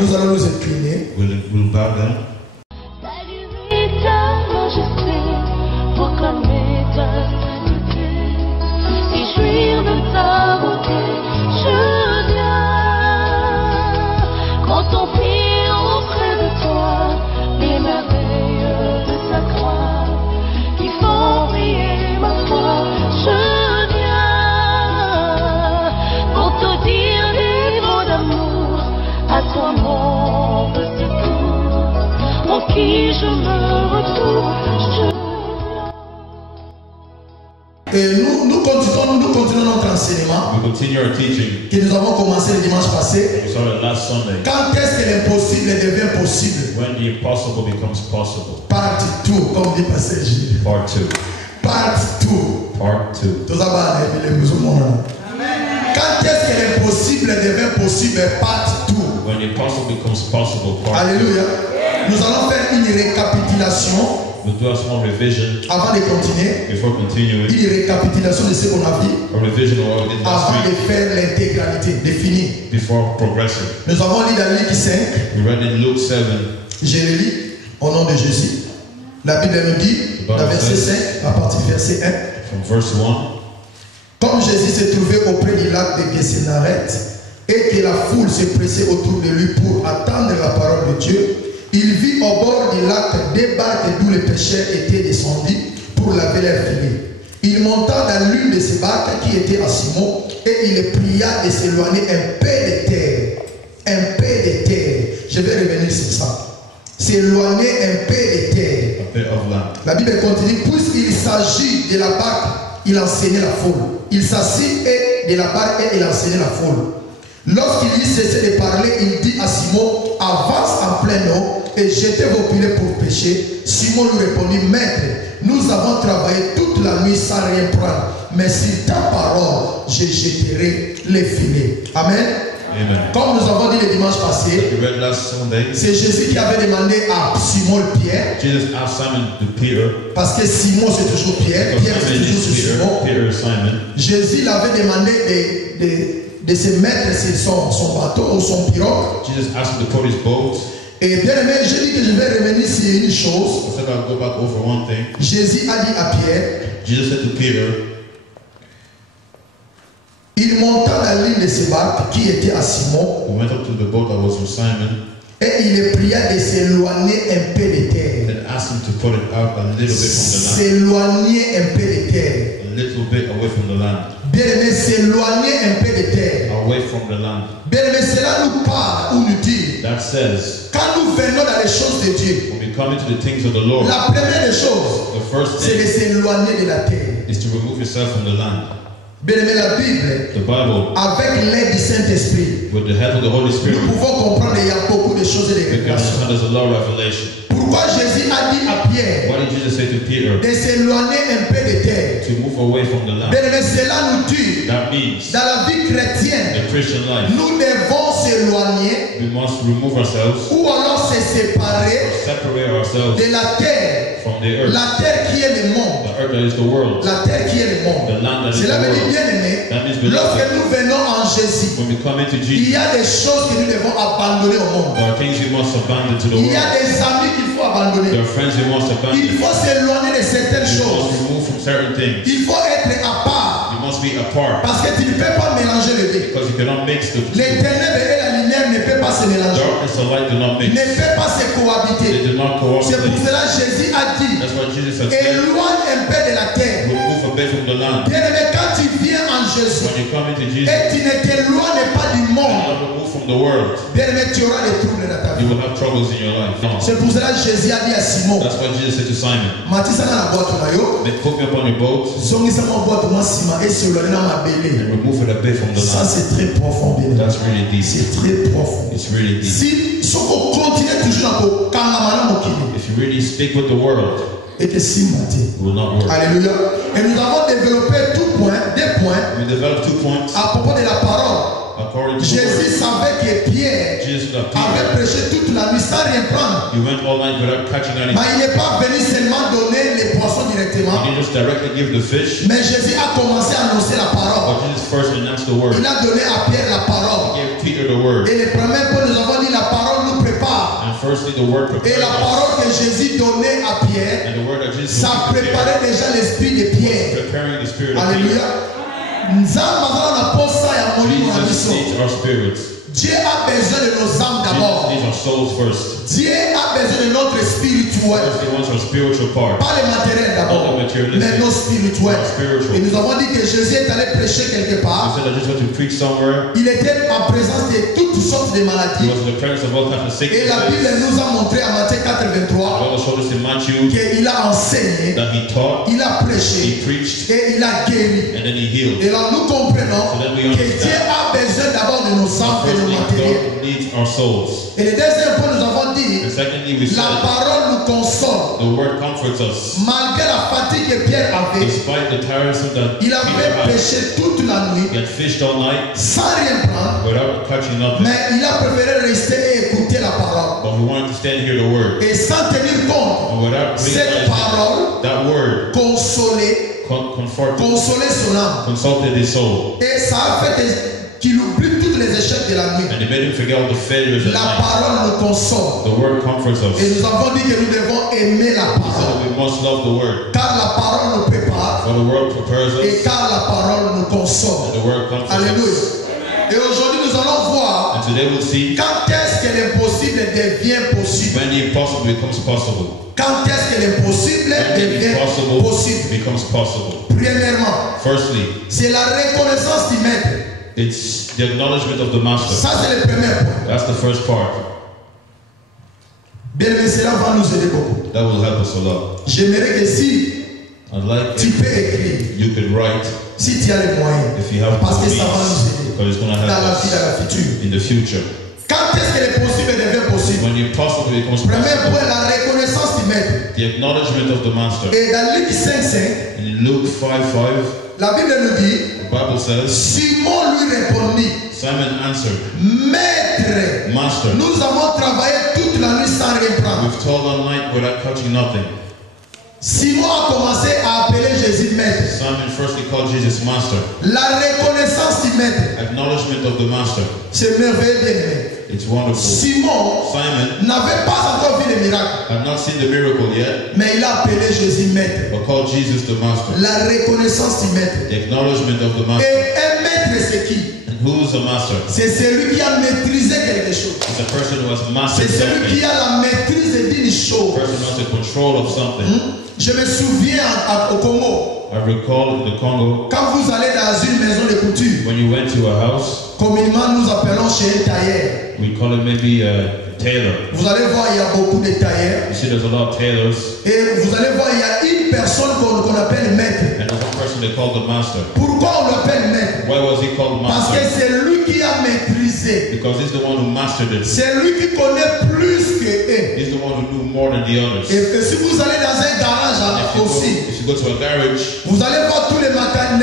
Nous allons nous incliner. We'll bow down. Saluer ta majesté, proclamer ta sainteté, et jouir de ta beauté. Je viens contempler auprès de toi les merveilles de ta croix qui font briller ma foi. Je viens pour te dire des mots d'amour, à toi mon secours, en qui je me retrouve. Et nous continuons notre enseignement We continue our teaching. que nous avons commencé le dimanche passé. We started last Sunday. Quand est-ce que l'impossible devient possible? When the impossible becomes possible. Part 2, comme dit Pasteur Gilles. Part 2. Part 2. Part 2. Tous abats, les musulmans. Quand est-ce que l'impossible devient possible? Part 2. When the impossible becomes possible. Part 2. Alléluia. Nous allons faire une récapitulation We'll do a small revision avant de continuer. before continuing. Une récapitulation de ce qu'on a vu A revision of what we did last avant de week faire l'intégralité, de finir. before progressing. Nous avons lu dans Luc 5. We read in Luke 7. Je le lis au nom de Jésus. La Bible nous dit, dans verset 5, à partir du verset 1. From verse 1. Comme Jésus se trouvait auprès du lac de Gennésaret et que la foule se pressait autour de lui pour attendre la parole de Dieu, il vit au bord du lac des barques d'où les pêcheurs étaient descendus pour laver leurs filets. Il monta dans l'une de ces barques qui était à Simon et il le pria de s'éloigner un peu de terre. Un peu de terre. Je vais revenir sur ça. S'éloigner un peu de terre. bit of land. La Bible continue, puisqu'il s'agit de la barque, il enseignait la foule. Il s'assit et de la barque et il enseignait la foule. Lorsqu'il eut cessé de parler, il dit à Simon, avance en pleine eau et jetez vos filets pour pêcher. Simon lui répondit, maître, nous avons travaillé toute la nuit sans rien prendre, mais sur ta parole, je jetterai les filets. Amen. Amen. Comme nous avons dit le dimanche passé, We read last Sunday, c'est Jésus qui avait demandé à Simon Pierre, Jesus asked Simon to Peter, parce que Simon c'est toujours Pierre, because Pierre c'est Simon toujours is Simon. Peter is Simon. Jésus l'avait demandé de se mettre sur son bateau ou son pirogue. Jesus asked him to put his boat. Et bien aimé, je dis que je vais revenir sur une chose. I said I'll go back over one thing. Jésus a dit à Pierre, Jesus said to Peter, il monta dans l'île de ses barques qui était à Simon he went up to the boat that was with Simon et il le pria de s'éloigner un peu de terre. and asked him to put it out a little bit from the land. S'éloigner un peu de terre. A little bit away from the land. Bien aimé, s'éloigner un peu de terre. Away from the land. Bien aimé, cela nous parle ou nous dit, That says, quand nous venons dans les choses de Dieu, when we come into the things of the Lord, la première des choses, the first c'est de thing s'éloigner de la terre. is to remove yourself from the land. Bien aimé, la Bible, The Bible, avec l'aide du Saint-Esprit, with the help of the Holy Spirit, nous pouvons comprendre qu'il y a beaucoup de choses et de we can révélations. understand there's a lot of revelation. Pourquoi Jésus a dit à Pierre What did Jesus say to Peter? de s'éloigner un peu de terre? To move away from the land. Bien aimé, cela nous dit, That means dans la vie chrétienne, the Christian life, nous devons s'éloigner we must remove ourselves, ou alors se séparer separate ourselves de la terre. from the earth. La terre qui est le monde. The earth that is the world. La terre qui est le monde. The land that is Cela the veut dire, world. bien aimé, That means, lorsque beloved, nous venons en Jésus, when we come into il Jesus, y a des choses que nous devons abandonner au monde. there are things we must abandon to the Il y a world. des amis qu'il faut abandonner. There are friends we must abandon. Il faut s'éloigner de certaines We must choses. remove from certain things. Il faut être à part. We must be apart Parce que tu ne peux pas mélanger les deux. because you cannot mix the two. Les ténèbres et la lumière ne peuvent pas se mélanger. Darkness and light do not mix. Ne peuvent pas se They cohabiter. do not C'est pour cooperate. cela que Jésus a dit, That's why Jesus has said, éloigne un peu de la terre. remove a bit from the land. Bien aimé, quand tu viens en Jésus When you come into Jesus, et tu ne t'éloignes pas du you monde, not remove from the world. bien aimé, tu auras des troubles dans ta You vie. will have troubles in your life. No. C'est pour cela que Jésus a dit à Simon, That's why Jesus said to Simon, Matisa na boîte na yo, then put me upon your boat zongisa ma boîte moi sima et sur le na mabele. and remove it a bit from the Ça land. c'est très profond, bien aimé. That's really deep. C'est très profond. It's really deep. Si on continue toujours à kangamana mokili If you really stick with the world, et que si mati. it will not work. Alléluia. Et nous avons développé des points We developed 2 points à propos de la parole. according to the word. Jésus savait que Pierre Jesus that avait Peter, prêché toute la nuit sans rien prendre. you went all night without catching anything. Mais il n'est pas venu seulement donner les poissons directement. You didn't just directly give the fish, Mais Jésus a commencé à annoncer la parole. but Jesus first announced the word. Il a donné à Pierre la parole. He gave Peter the word. Et les premiers points, nous avons dit la parole nous prépare. And firstly, the word Et prepared la us. parole que Jésus donnait à Pierre, And the word that Jesus ça gave to Peter préparait déjà l'esprit de was Pierre. preparing the spirit of Peter. Alléluia. Nzamba azala na posa ya molimo na Jesus biso. needs our spirits. Dieu a besoin de nos âmes Jesus d'abord. needs our souls first. Dieu a besoin de notre spirituel. First, he wants our spiritual part. Pas le matériel d'abord, Not the materialistic. mais nos spirituels. Our spiritual. Et nous avons dit que Jésus est allé prêcher quelque He part. said, I just want to preach somewhere. Il était en présence de toutes sortes de He maladies. was in the presence of all kinds of Et la Bible sicknesses. nous a montré à Matthieu The 4:23 Bible showed us in Matthew qu'il a enseigné, that he taught, il a he prêché preached, et il a guéri. and then he healed. Et là nous comprenons So then we que Dieu understand. a besoin d'abord de nos âmes et de First nos thing, matériels. God needs our souls. Et le deuxième point, nous avons dit, And secondly, we la said parole nous console. the word comforts us. Malgré la fatigue que Pierre avait, Despite the tiresome that il Peter avait had, prêché toute la nuit he had fished all night sans rien prendre, without catching nothing. mais il a préféré rester et écouter la parole. But he wanted to stand and hear the word. Et sans tenir compte, And without cette realizing parole that word consolait, comforted, consolait son âme. consulted his soul. Et ça a fait qu'il oublie tous les échecs de la nuit. And it made him forget all the failures at La night. parole nous console. The word comforts us. Et nous avons dit que nous devons aimer la parole. So we must love the word. Car la parole nous prépare For the word prepares et us. car la parole nous console. And the word comforts us. Alléluia. Et aujourd'hui nous allons voir And today we'll see quand est-ce que l'impossible devient possible. when the impossible becomes possible. Quand est-ce que l'impossible When the devient impossible possible. becomes possible. Premièrement, Firstly, c'est la reconnaissance du maître. it's the acknowledgement of the master. Ça c'est le premier point. That's the first part. Bien aimé, cela va nous aider beaucoup. That will help us a lot. J'aimerais que si I'd like tu if peux écrire, you could write, si tu as les moyens, if you have parce que ça va nous means, aider because it's going to dans help la vie, dans us la future. in the future. Quand est-ce que le possible devient possible? When the impossible becomes Premier point, possible, la reconnaissance du maître. the acknowledgement of the master. Et dans Luc 5:5, In Luke 5:5, la Bible nous dit, the Bible says, Simon lui répondit, Simon answered, Maître, Master, nous avons travaillé toute la nuit sans rien prendre. we've toiled all night without catching nothing. Simon a commencé à appeler Jésus maître. Simon firstly called Jesus Master. La reconnaissance du maître, Acknowledgement of the Master. c'est merveilleux, bien aimé. It's wonderful. Simon Simon n'avait pas encore vu le miracle, had not seen the miracle yet, mais il a appelé Jésus maître. but called Jesus the Master. La reconnaissance du maître. The acknowledgement of the Et Master. un maître, c'est qui? And who is the Master? C'est celui qui a maîtrisé quelque chose. It's a person who has C'est mastered celui qui something. a la maîtrise d'une A chose. person who has the control of something. Je me souviens au Congo, I recall in the Congo, quand vous allez dans une maison de couture, when you went to a house, communément nous appelons chez un tailleur. we call it maybe a tailor. Vous allez voir, il y a beaucoup de tailleurs. You see, there's a lot of tailors, Et vous allez voir, il y a une personne qu'on appelle maître. and there's one person they call the Master. Pourquoi on l'appelle maître? Why was he called Parce que Master? c'est lui qui a maîtrisé. Because he's the one who mastered it. C'est lui qui connaît plus que eux. He's the one who knew more than the others. Et que si vous allez dans un garage aussi, If you go to a garage, vous allez voir tous les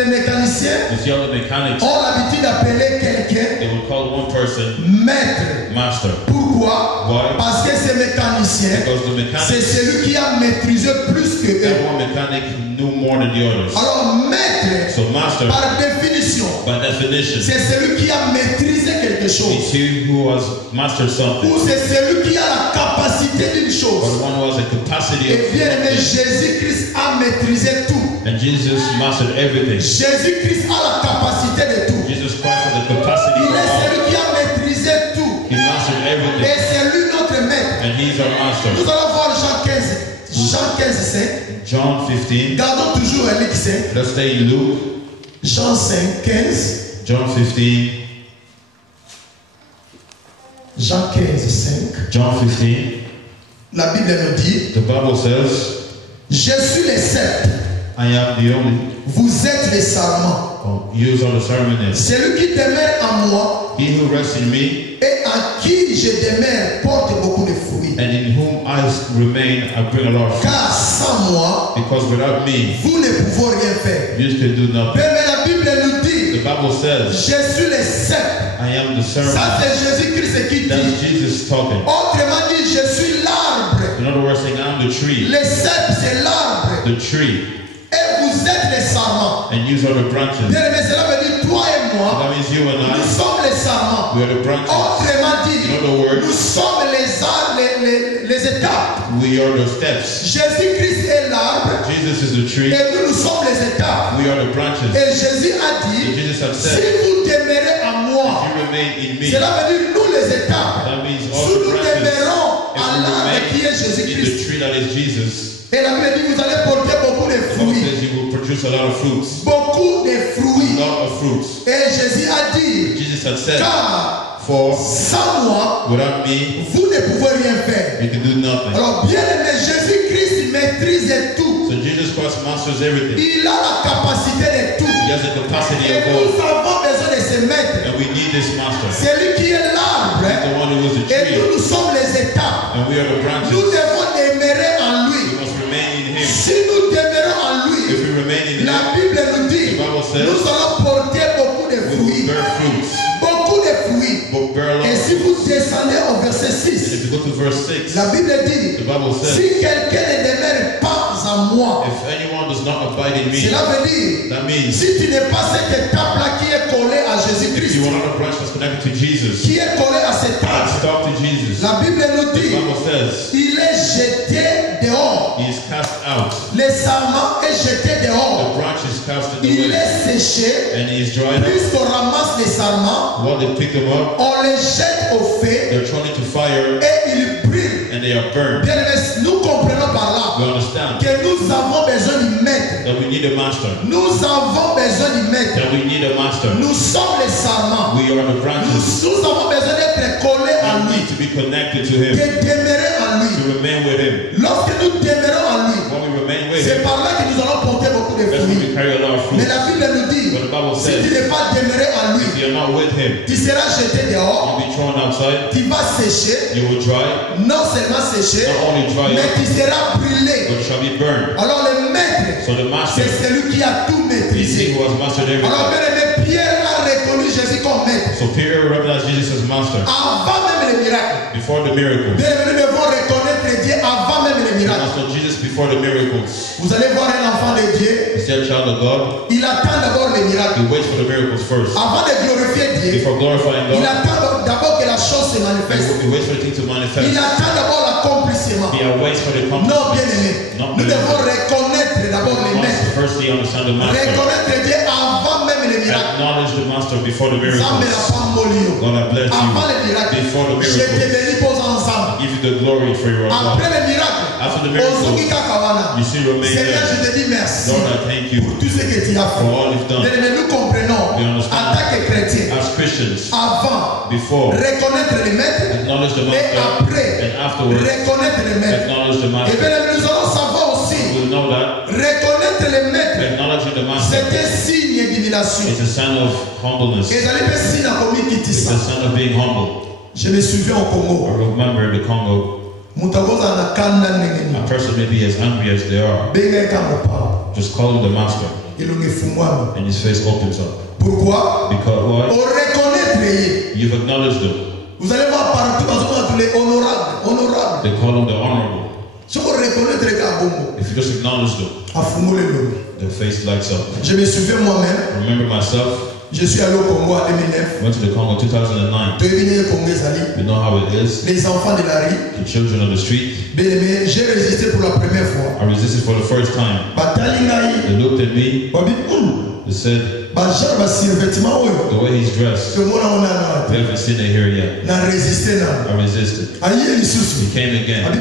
mécaniciens you see all the mechanics, ont l'habitude d'appeler quelqu'un they will call one person maître. Master. Pourquoi? Why? Parce que ces mécaniciens, Because the c'est mechanic, celui qui a maîtrisé plus que that eux. one mechanic knew more than the others. Alors, maître, So Master, par définition, by definition, c'est celui qui a maîtrisé quelque is chose. he who has mastered something, Ou c'est celui qui a la capacité d'une or chose. the one who has the capacity Et bien aimé, of something. Jésus-Christ a maîtrisé tout. And Jesus mastered everything. Jésus-Christ a la capacité de tout. Jesus Christ has the capacity Il for est all. celui qui a maîtrisé tout. He mastered Et everything, c'est lui notre maître. and he's our master. Nous allons voir Jean 15. Jean 15, 5. John 15. Gardons toujours un Luc 5. Let's stay in Luke. Jean 5, 15. John 15. Jean 15, 5. John 15. La Bible nous dit, The Bible says, je suis le sceptre, I am the only. vous êtes les sarments. Use on the sermon is. Celui qui demeure en moi He who rests in me, et en qui je demeure porte beaucoup de fruits. and in whom I remain, I bring a lot of fruit. Car sans moi, Because without me, vous ne pouvez rien faire. you can do nothing. Mais la Bible nous The dit, Bible says, je suis le sceptre. I am the sermon. Ça c'est Jésus-Christ qui That's dit. Jesus talking. Autrement dit, je suis l'arbre. In other words, saying, I'm the tree. Le sceptre c'est l'arbre. The tree. Et vous êtes les sarments. And you are the branches. Bien aimé, cela veut dire toi et moi, That means you and nous I, sommes les sarments. we are the branches. Autrement dit, In other words, nous sommes les étapes. we are the steps. Jésus-Christ est l'arbre Jesus is the tree. et nous sommes les étapes. We are the branches. Et Jésus a And dit, Jesus had si said, vous demeurez en moi, if you remain in me, cela veut dire nous les étapes. that means Si all nous the branches, demeurons if à we l'arbre qui est remain in Jésus-Christ. the tree that is Jesus, Et la Bible dit, vous allez porter beaucoup de the Bible fruits. says you will produce a lot of fruits. Beaucoup de A fruits. lot of fruits. Et Jésus a dit, Jesus had said, car for sans moi, without me, vous ne pouvez rien faire. you can do nothing. Alors bien aimé, Jésus-Christ maîtrise tout. So Jesus Christ masters everything. Il a la capacité de tout. He has the capacity Et of nous all. avons besoin de se mettre. And we need this master. C'est lui qui est l'arbre. He's the one who is the Et tree. nous sommes les étapes. And we are the Nous branches. devons demeurer en We lui. must remain in him. Si nous demeurons en If lui, we remain in him, la Bible nous dit, the Bible says, nous allons porter beaucoup de we will fruits. bear fruits. Beaucoup de fruits. But bear a lot Et of si fruits. vous descendez au verset And 6, if you go to verse 6, la Bible dit, the Bible says, si quelqu'un ne demeure pas en moi, if anyone does not abide in me, cela veut dire, that means si tu n'es pas cette étape-là qui est collée à if Jésus-Christ, you are not a branch that's connected to Jesus, qui est collée à cet arbre, let's talk to Jesus. la Bible nous The dit, Bible says, il est jeté dehors. he is cast out. Le sarment est jeté The dehors. branch is cast in the Il wind. est séché. And he is dried up. Puisqu'on ramasse les sarments, While they pick them up, on les jette au feu they're thrown into fire et ils brûlent. and they are burned. Bien aimé, nous comprenons par là We understand que nous avons besoin du maître. that we need a master. Nous avons besoin du maître. That we need a master. Nous sommes les sarments. We are the branches. Nous avons besoin d'être collés à We lui, need to be connected to de him. demeurer en lui. To remain with Him. Lorsque nous demeurons en lui, When we remain with c'est Him, par là que nous allons porter beaucoup de that's when we fruits. carry a lot of Mais fruit. la Bible nous dit, But the Bible si tu says, n'es pas demeuré en lui, if you're not with Him, tu seras jeté dehors, you'll be thrown outside, tu vas sécher, you will dry, non seulement sécher, not only dry mais up, tu seras brûlé. but shall be burned. Alors le maître, So the master, c'est celui qui a tout is he maîtrisé. who has mastered Alors everything. bien aimé, Pierre a reconnu Jésus comme maître. So Peter recognized Jesus as master Avant même les miracles. before the miracles. Bien aimé, nous devons reconnaître Dieu avant même les You miracles. must know Jesus before the miracles. Vous allez voir un enfant de Dieu, You see a child of God, il attend d'abord les miracles. he waits for the miracles first. Avant de glorifier Dieu, Before glorifying il God, attend d'abord que la chose se manifeste. he waits for the thing to Il manifest. attend d'abord l'accomplissement. He waits for the Non, bien accomplishment. aimé. Non, Nous bien devons reconnaître d'abord les We must maîtres. firstly understand the master. Reconnaître Dieu avant même les miracles. Acknowledge the master before the Zambé n'a miracles. pas molli. God, I bless Avant les you miracles, before the je te miracles. bénis pour ensemble. Give you the glory for your Après God. les miracles, After the Ozuki miracles, Kakawana. you see remain Seigneur, je there. te dis merci Lord, I thank you pour tout ce que tu as for fait. all you've done. Mais nous comprenons, We understand. en tant que chrétiens, As Christians, avant, before, reconnaître les maîtres, acknowledge the et master, après, and afterwards, reconnaître les maîtres. acknowledge the Et master. bien, nous allons savoir aussi, We'll know that reconnaître les maîtres, acknowledging the master c'est un signe d'humiliation. is a sign of humbleness. Et j'allais me signer en commis qui It's a sign of being humble. Je me souviens au I Congo, remember the Congo, Mutagoza na kanda nengeni. a person may be as angry as they are, Benga kama pa. just call him the master, Ilungi fumwami. and his face opens up. Pourquoi? Because why? Au reconnaître yé. You've acknowledged them. Vous allez voir partout, tous les honorables, honorables. They call him the honorable. Si vous reconnaître les gars, bongo, If you just acknowledge them, à Fumole Lomi. their face lights up. Je me souviens moi-même, I remember myself, je suis allé au Congo en 2009. went to the Congo 2009. Tu es venu au Congo, Zali. You know how it is. Les enfants de la rue. The children of the street. Bien aimé, j'ai résisté pour la première fois. I resisted for the first time. Batali ngai. They looked at me. Babi, They said, Bajar basi vêtements oyo. the way he's dressed, Tout le monde a na we haven't seen it here yet. na résisté na. I resisted. Aïe He lisusu. came again. Babi,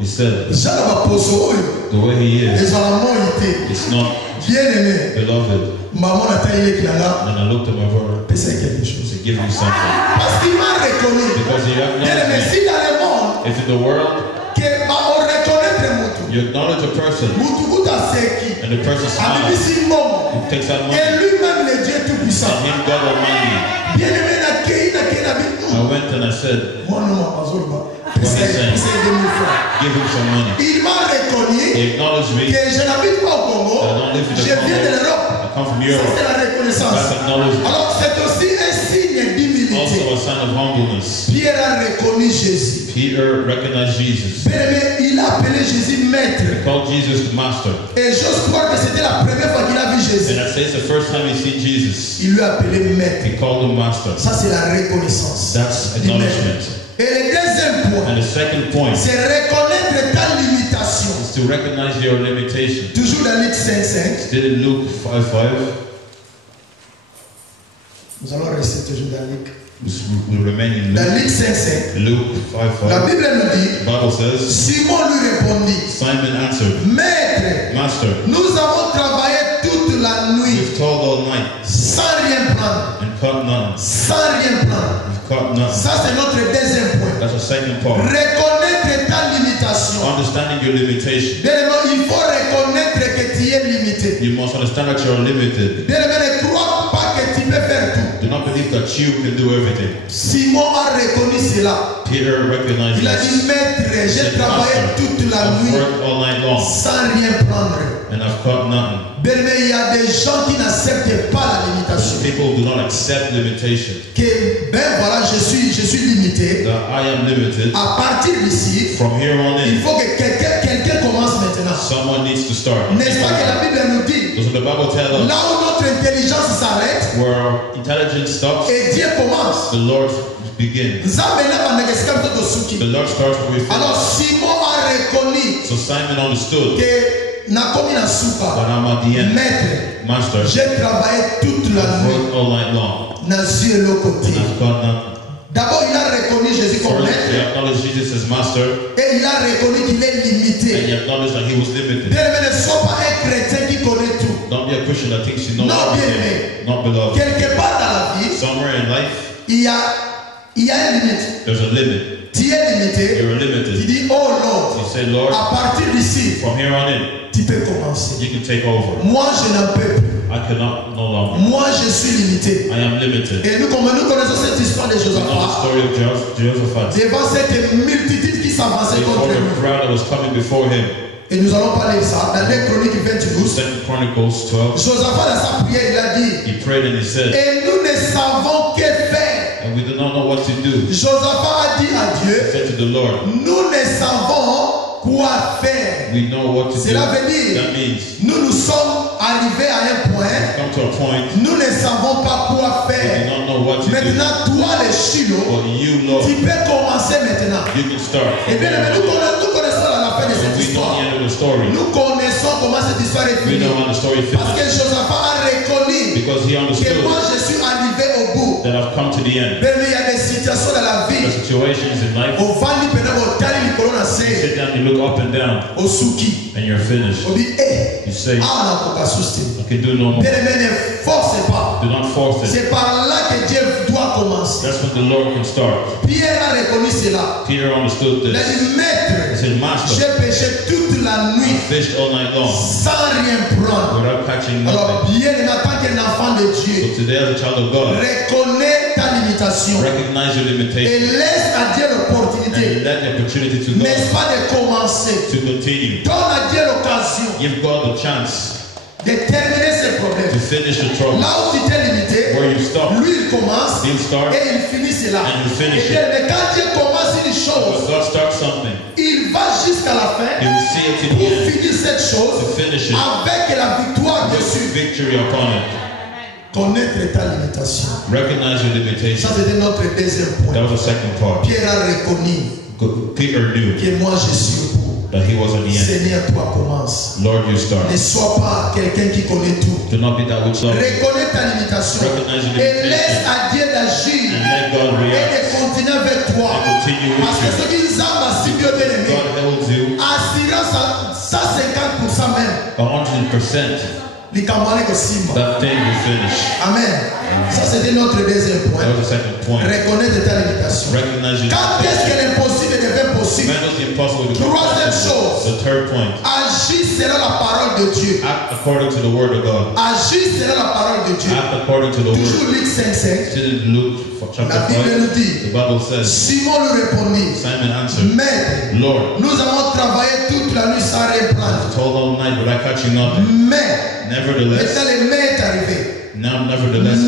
He said, jana ba poso oyo. the way he is, Ezala ité. it's not Bien aimé. beloved. Maman a taillé kilanga. And I looked at my brother Pesa quelque chose. to give you something. Parce qu'il m'a reconnu. Because he Bien aimé, acknowledged me. si dans le monde If in the world que on reconnaître mutu. you acknowledge a person Mutu kuta seki. and the person Abibi smiles, si mbongo. he takes that money, Et lui-même le Dieu tout puissant. and him God Almighty. Bien aimé na kei na bi. I went and I said, Mon nom Azurba. he's saying? 2000 francs. give him some money. Il m'a reconnu He acknowledged me. que je n'habite pas au Congo. I don't live in the Je viens de Congo. l'Europe. I come from Ça Europe. c'est la reconnaissance. That's acknowledgement. Alors c'est aussi un signe d'humilité. Also a sign of humbleness. Pierre a reconnu Jésus. Peter recognized Jesus. Bien aimé, il a appelé Jésus maître. He called Jesus the master. Et j'ose croire que c'était la première fois qu'il a vu Jésus. And I say it's the first time he's seen Jesus. Il lui a appelé maître. He called him master. Ça c'est la reconnaissance. That's du maître. acknowledgement. Et le deuxième point, And the second point c'est reconnaître ta limitation. is to recognize your limitation. Toujours dans Luc 5:5. Still in Luke 5:5. Nous allons rester toujours dans Luc. We remain in Dans Luke. Luc 5:5. Luke La 5:5. Bible nous dit, The Bible says, Simon lui répondit, Simon answered, Maître, Master, nous avons travaillé toute la nuit we've toiled all night sans rien prendre. and caught none. Sans rien prendre. We've caught none. Ça c'est notre deuxième point. That's the second part. Reconnaître ta limitation. Understanding your limitation. Bien aimé, il faut reconnaître que tu es limité. You must understand that you're limited. Bien aimé, ne crois pas que tu peux faire tout. Do not believe that you can do everything. Simon a reconnu cela. Peter recognized Il a dit, this. Maître, j'ai travaillé toute la I've nuit worked all night long sans rien prendre. and I've caught nothing. Bien aimé, il y a des gens qui n'acceptent pas la limitation. People do not accept limitation. Que, ben voilà, je suis limité. That I am limited. À partir d'ici, From here on il in, faut que quelqu'un commence maintenant. someone needs to start. N'est-ce pas que la Bible nous dit, Doesn't the Bible tell us là où notre intelligence s'arrête where our intelligence stops, et Dieu commence. the Lord begins. Nzambe na banekesika mtoto suki. The Lord starts where we Alors finish. Simon a reconnu So Simon understood que nakomi na suka. that I'm at the end. Maître, Master, j'ai travaillé toute la I've nuit. worked all night long Nazui et l'autre côté. and I've got nothing. D'abord, il a reconnu Jésus comme First, he maître acknowledged Jesus as master et il a reconnu qu'il est and he limité. acknowledged that he was limited. Bien aimé, ne sois pas un chrétien qui connaît tout. Don't be a Christian that thinks you know Non, bien everything. aimé. Not beloved. Quelque part dans la vie, Somewhere in life, il y a Il y a une limite. There's a limit. Tu es limité. You're Tu limited. dis, oh Lord, You say, Lord, à partir d'ici, from here on in, tu peux commencer. you can take over. Moi, je n'en peux plus. I cannot no longer. Moi, je suis limité. I am limited. Et nous connaissons cette histoire de We know the Josaphat. story of Jehoshaphat. Devant cette multitude qui s'avançait Before contre the lui. crowd that was coming before him. Et nous allons parler de ça dans les Chroniques 22. 2 Chronicles 12. Josaphat, dans sa prière, il a dit, He prayed and he said, et nous ne savons que faire. and we do not know what to do. Josaphat a dit à He Dieu, said to the Lord, nous ne savons quoi faire. we know what to do. Cela veut dire, That means nous sommes arrivés à un point, come to a point nous ne savons pas quoi we do faire. not know what to do. Maintenant, toi, le Chilo, But you, Lord, tu peux commencer maintenant. you can start. Et bien, nous connaissons la fin de cette We know histoire. the end of the story. Nous connaissons comment cette histoire est We finie. know how the story Parce que finished. Josaphat a reconnu Because he que understood moi, je suis arrivé au bout. that I've come to the end. Mais il y a des situations dans la The vie. situations in life, Au vent du pénal, au tali, du colon, you sit down, you look up and down, au souki. and you're finished. On dit, hé, You say, ah, on n'a pas souci. I can do no more. Bien aimé, ne force pas. Do not force it. C'est par là que Dieu doit commencer. That's when the Lord can start. Pierre a reconnu cela. Peter understood Il a this. dit, He maître, said, Master, j'ai péché toute la I nuit fished all night long sans rien prendre. without catching Alors, nothing. bien aimé, en tant qu'un enfant de Dieu, So today, as a child of God, reconnais ta limitation recognize your et limitation laisse à Dieu and l'opportunité, let the opportunity to go n'est-ce pas, de commencer. to continue. Donne à Dieu l'occasion Give God the chance de terminer ses to problèmes. finish the trouble. Là où tu t'es limité, Where you stop, lui il commence He'll start. et il finit cela. And you finish Et bien, mais quand Dieu commence une When chose, God starts something, il va jusqu'à la He fin will see it to the pour end, finir cette chose to finish it, avec la victoire with dessus. victory upon it. Connaître ta limitation. Recognize your Ça, limitation. c'était notre deuxième point. That was the second part. Pierre a reconnu Peter knew que moi je suis au bout. that he was at the end. Seigneur, toi commence. Lord, you start. Ne sois pas quelqu'un qui connaît tout. Do not be that which loves, Reconnais ta limitation Recognize your et limitation. laisse à Dieu d'agir and let God et react de continuer avec toi. and continue with Parce que you. ce qui nous a si bien aimé, God holds you assurance à 150% même. 100%. Les camarades que Simba. That thing will finish. Amen. Ça c'était notre deuxième point. That was the second point. Reconnaître ta limitation. Recognize your Quand est-ce que limitation. l'impossible devient possible? When does the impossible become Troisième possible? chose. The third point. Agis selon la parole de Dieu. Act according to the word of God. Agis selon la parole de Dieu. Act according to the word. Toujours Luc 5:5. Still in Luke chapter La Bible 5, nous dit, the Bible says, Simon lui répondit, Simon answered, Maître, Lord, nous avons travaillé toute la nuit sans rien prendre. I told all night, but I catch you nothing. Mais, Nevertheless, maintenant le mais est arrivé. now nevertheless,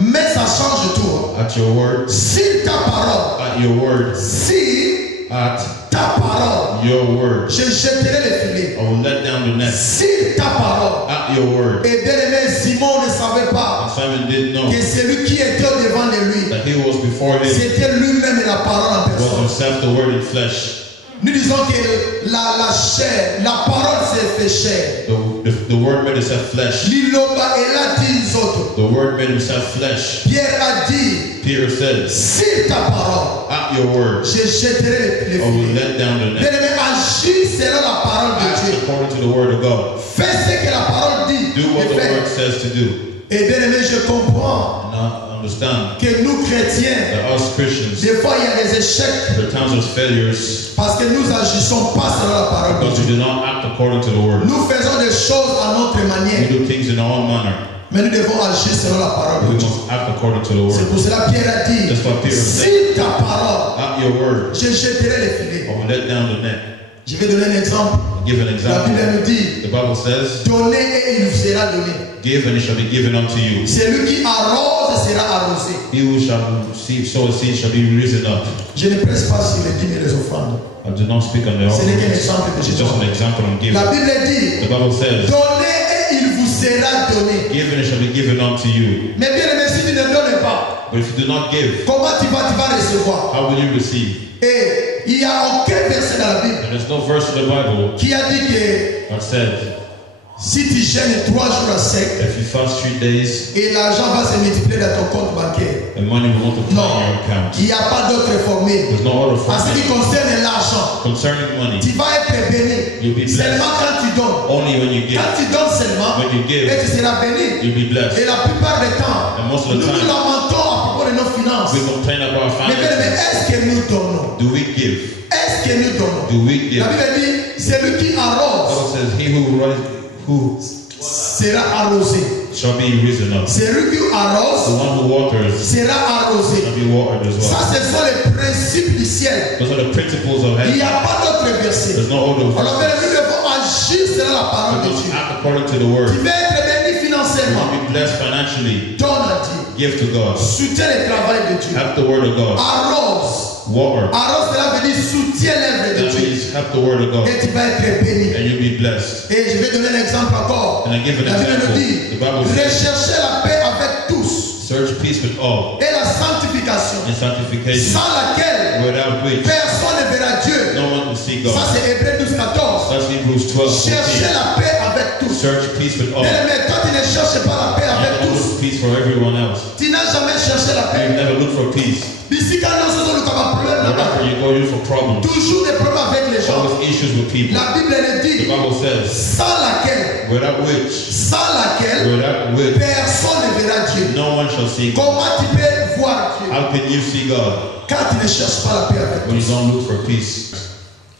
Mais ça change tout. but at your word, Si ta parole, at your word, si at ta parole, your word, je jetterai le filet. I will let down the net. Si ta parole, At your word. et bien aimé, Simon ne savait And pas Simon didn't know que celui qui était au devant de lui, that he was before him c'était lui-même la parole en was personne. himself the word in flesh. Nous disons que la chair, la parole s'est fait chair. The word made himself flesh. Liloba et l'a dit les autres. The word made himself flesh. Pierre a dit, Peter said, si ta parole, at your word, je jetterai les I will filets. let down the net. Bien-aimé, agis selon la parole de Act Dieu. according to the word of God. Fais ce que la parole dit. Do what et the fais. word says to do. Et bien aimé, je comprends And I understand que nous chrétiens, that us Christians, des fois il y a des échecs there are times of failures parce que nous agissons pas selon la parole de because Dieu. we do not act according to the word. Nous faisons des choses à notre We manière, do things in our own manner. mais nous devons agir selon la parole We de Dieu. must act according to the C'est word. pour cela Pierre a dit, That's why Peter said, si ta parole, at your word, je jetterai les filets. I will let down the net. Je vais donner un exemple. Give an La example. Bible nous dit, The Bible says, donnez et il vous sera donné. give and it shall be given unto you. Celui qui arrose sera arrosé. He who shall receive, sow a seed shall be risen up. Je ne presse pas sur les dîmes et les offrandes. I do not speak on the Ce n'est qu'un offerings. exemple que je It's just an donne. example I'm giving. La Bible dit, The Bible says, donnez et il vous sera donné. give and it shall be given unto you. Mais bien aimé, si tu ne donnes pas, But if you do not give, comment tu vas recevoir? how will you receive? Et il n'y a aucun verset dans la Bible And there's no verse in the Bible qui a dit que that said, si tu jeûnes 3 jours à sec if you fast 3 days, et l'argent va se multiplier dans ton compte bancaire. the money will multiply Non, in your account. il n'y a pas d'autre formule. There's no other En ce qui formula. concerne l'argent, Concerning money, tu vas être béni you'll be blessed. seulement quand tu donnes. Only when you give. Quand tu donnes seulement, When you give, et tu seras béni. you'll be Et blessed. la plupart du temps, And most of nous the nous time, lamentons à propos de nos finances. finances. We complain about our Mais finances. est-ce que nous donnons? Do we give? Est-ce que nous donnons? Do we give? La Bible dit, c'est lui qui arrose Bible says, he who sera arrosé. shall be risen up. C'est lui qui The arrose one who waters sera arrosé. shall be watered as Ça, well. ce sont les principes du ciel. Those are the principles of Il n'y heaven. a pas d'autre verset. There's no other Alors, verses. nous devons agir selon la parole We de must Dieu. act according to the word. Tu veux être béni We financièrement. want to be blessed financially. Donne à Dieu. Give to God. Soutiens le travail de Dieu. Have the word of God. Arrose. Water. Arrose, cela veut dire soutiens l'œuvre de That Dieu. means have the word of God. Et tu vas être béni. And you'll be blessed. Et je vais donner un exemple encore. And I give an La Bible example. nous dit, The Bible says, recherchez la paix avec tous search peace with all et la sanctification, and sanctification, sans laquelle without which personne ne verra Dieu. no one will see Ça God. c'est Hébreux 12:14. That's Hebrews 12. Cherchez la paix avec tous. Search peace with all. Mais toi tu ne cherches pas la paix You avec don't tous. look peace for everyone else. Tu n'as jamais cherché la You paix. never look for peace. Ici quand nous sommes le problème là-bas, Wherever you go, you look for problems. toujours des problèmes avec les gens. Always issues with people. La Bible le The dit, Bible says, sans laquelle without which personne ne verra Dieu. no one shall see God. Comment tu peux voir Dieu How can you see God quand tu ne cherches pas la paix avec when you tous? don't look for peace?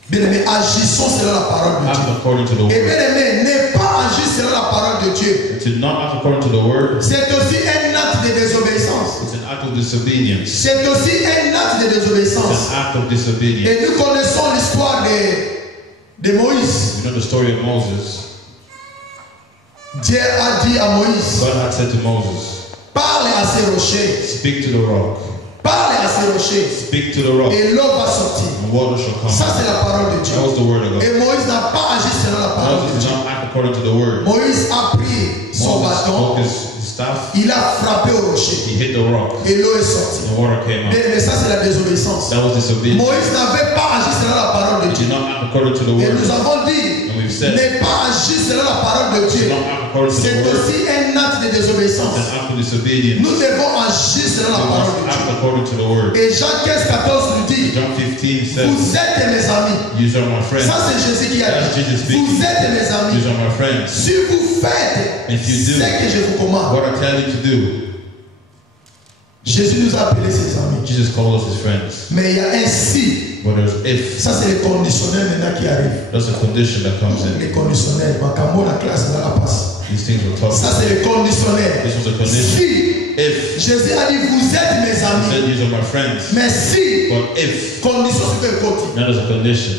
Bien-aimé, agissons selon la parole de Act Dieu. according to the Et word. bien-aimé, ne pas agir selon la parole de Dieu. To not act according to the word, C'est aussi un acte de désobéissance. it's an act of disobedience. C'est aussi un acte de It's désobéissance. an act of disobedience. Et nous connaissons l'histoire de Moïse. You know the story of Moses. Dieu a dit à Moïse, God had said to Moses, parle à ces rochers. speak to the rock. Parle à ces rochers. Speak to the rock, Et l'eau va sortir. and water shall come. Ça, c'est la parole de Dieu. That was the word of God. Et Moïse n'a pas agi selon la parole de Moses did Dieu. not act according to the word. Moïse a pris son Moses bâton, took his staff, il a frappé au rocher. he hit the rock, Et l'eau est sortie. and water came out. Mais ça, c'est la désobéissance. That was disobedience. Moïse n'avait pas agi selon la parole de He Dieu. did not act according to the Et word. nous avons dit, And we've said, ne pas agir selon la parole de did Dieu. not act according to the C'est word. aussi un acte de It's désobéissance. an act of disobedience. Nous devons agir selon la We parole must de act Dieu. according to the word. Et Jean 15:14 nous dit, John 15 says, vous êtes mes amis. you are my friends. Ça, c'est Jésus qui a That's dit, Jesus speaking. vous êtes mes amis. You are my friends. Si vous faites If you ce do que je vous commande. what I tell you to do, Jésus nous a appelés ses amis. Jesus called us his friends. Mais il y a un si. But there's if. Ça, c'est le conditionnel maintenant qui arrive. That's a condition that comes in. Les conditionnels. Makambo la classe dans la passe. These things were taught. Ça, c'est le conditionnel. This was a condition. Si If. Jésus a dit, vous êtes mes He amis. said, you are my friends. Mais si, But if. condition sur quel côté? That is a condition.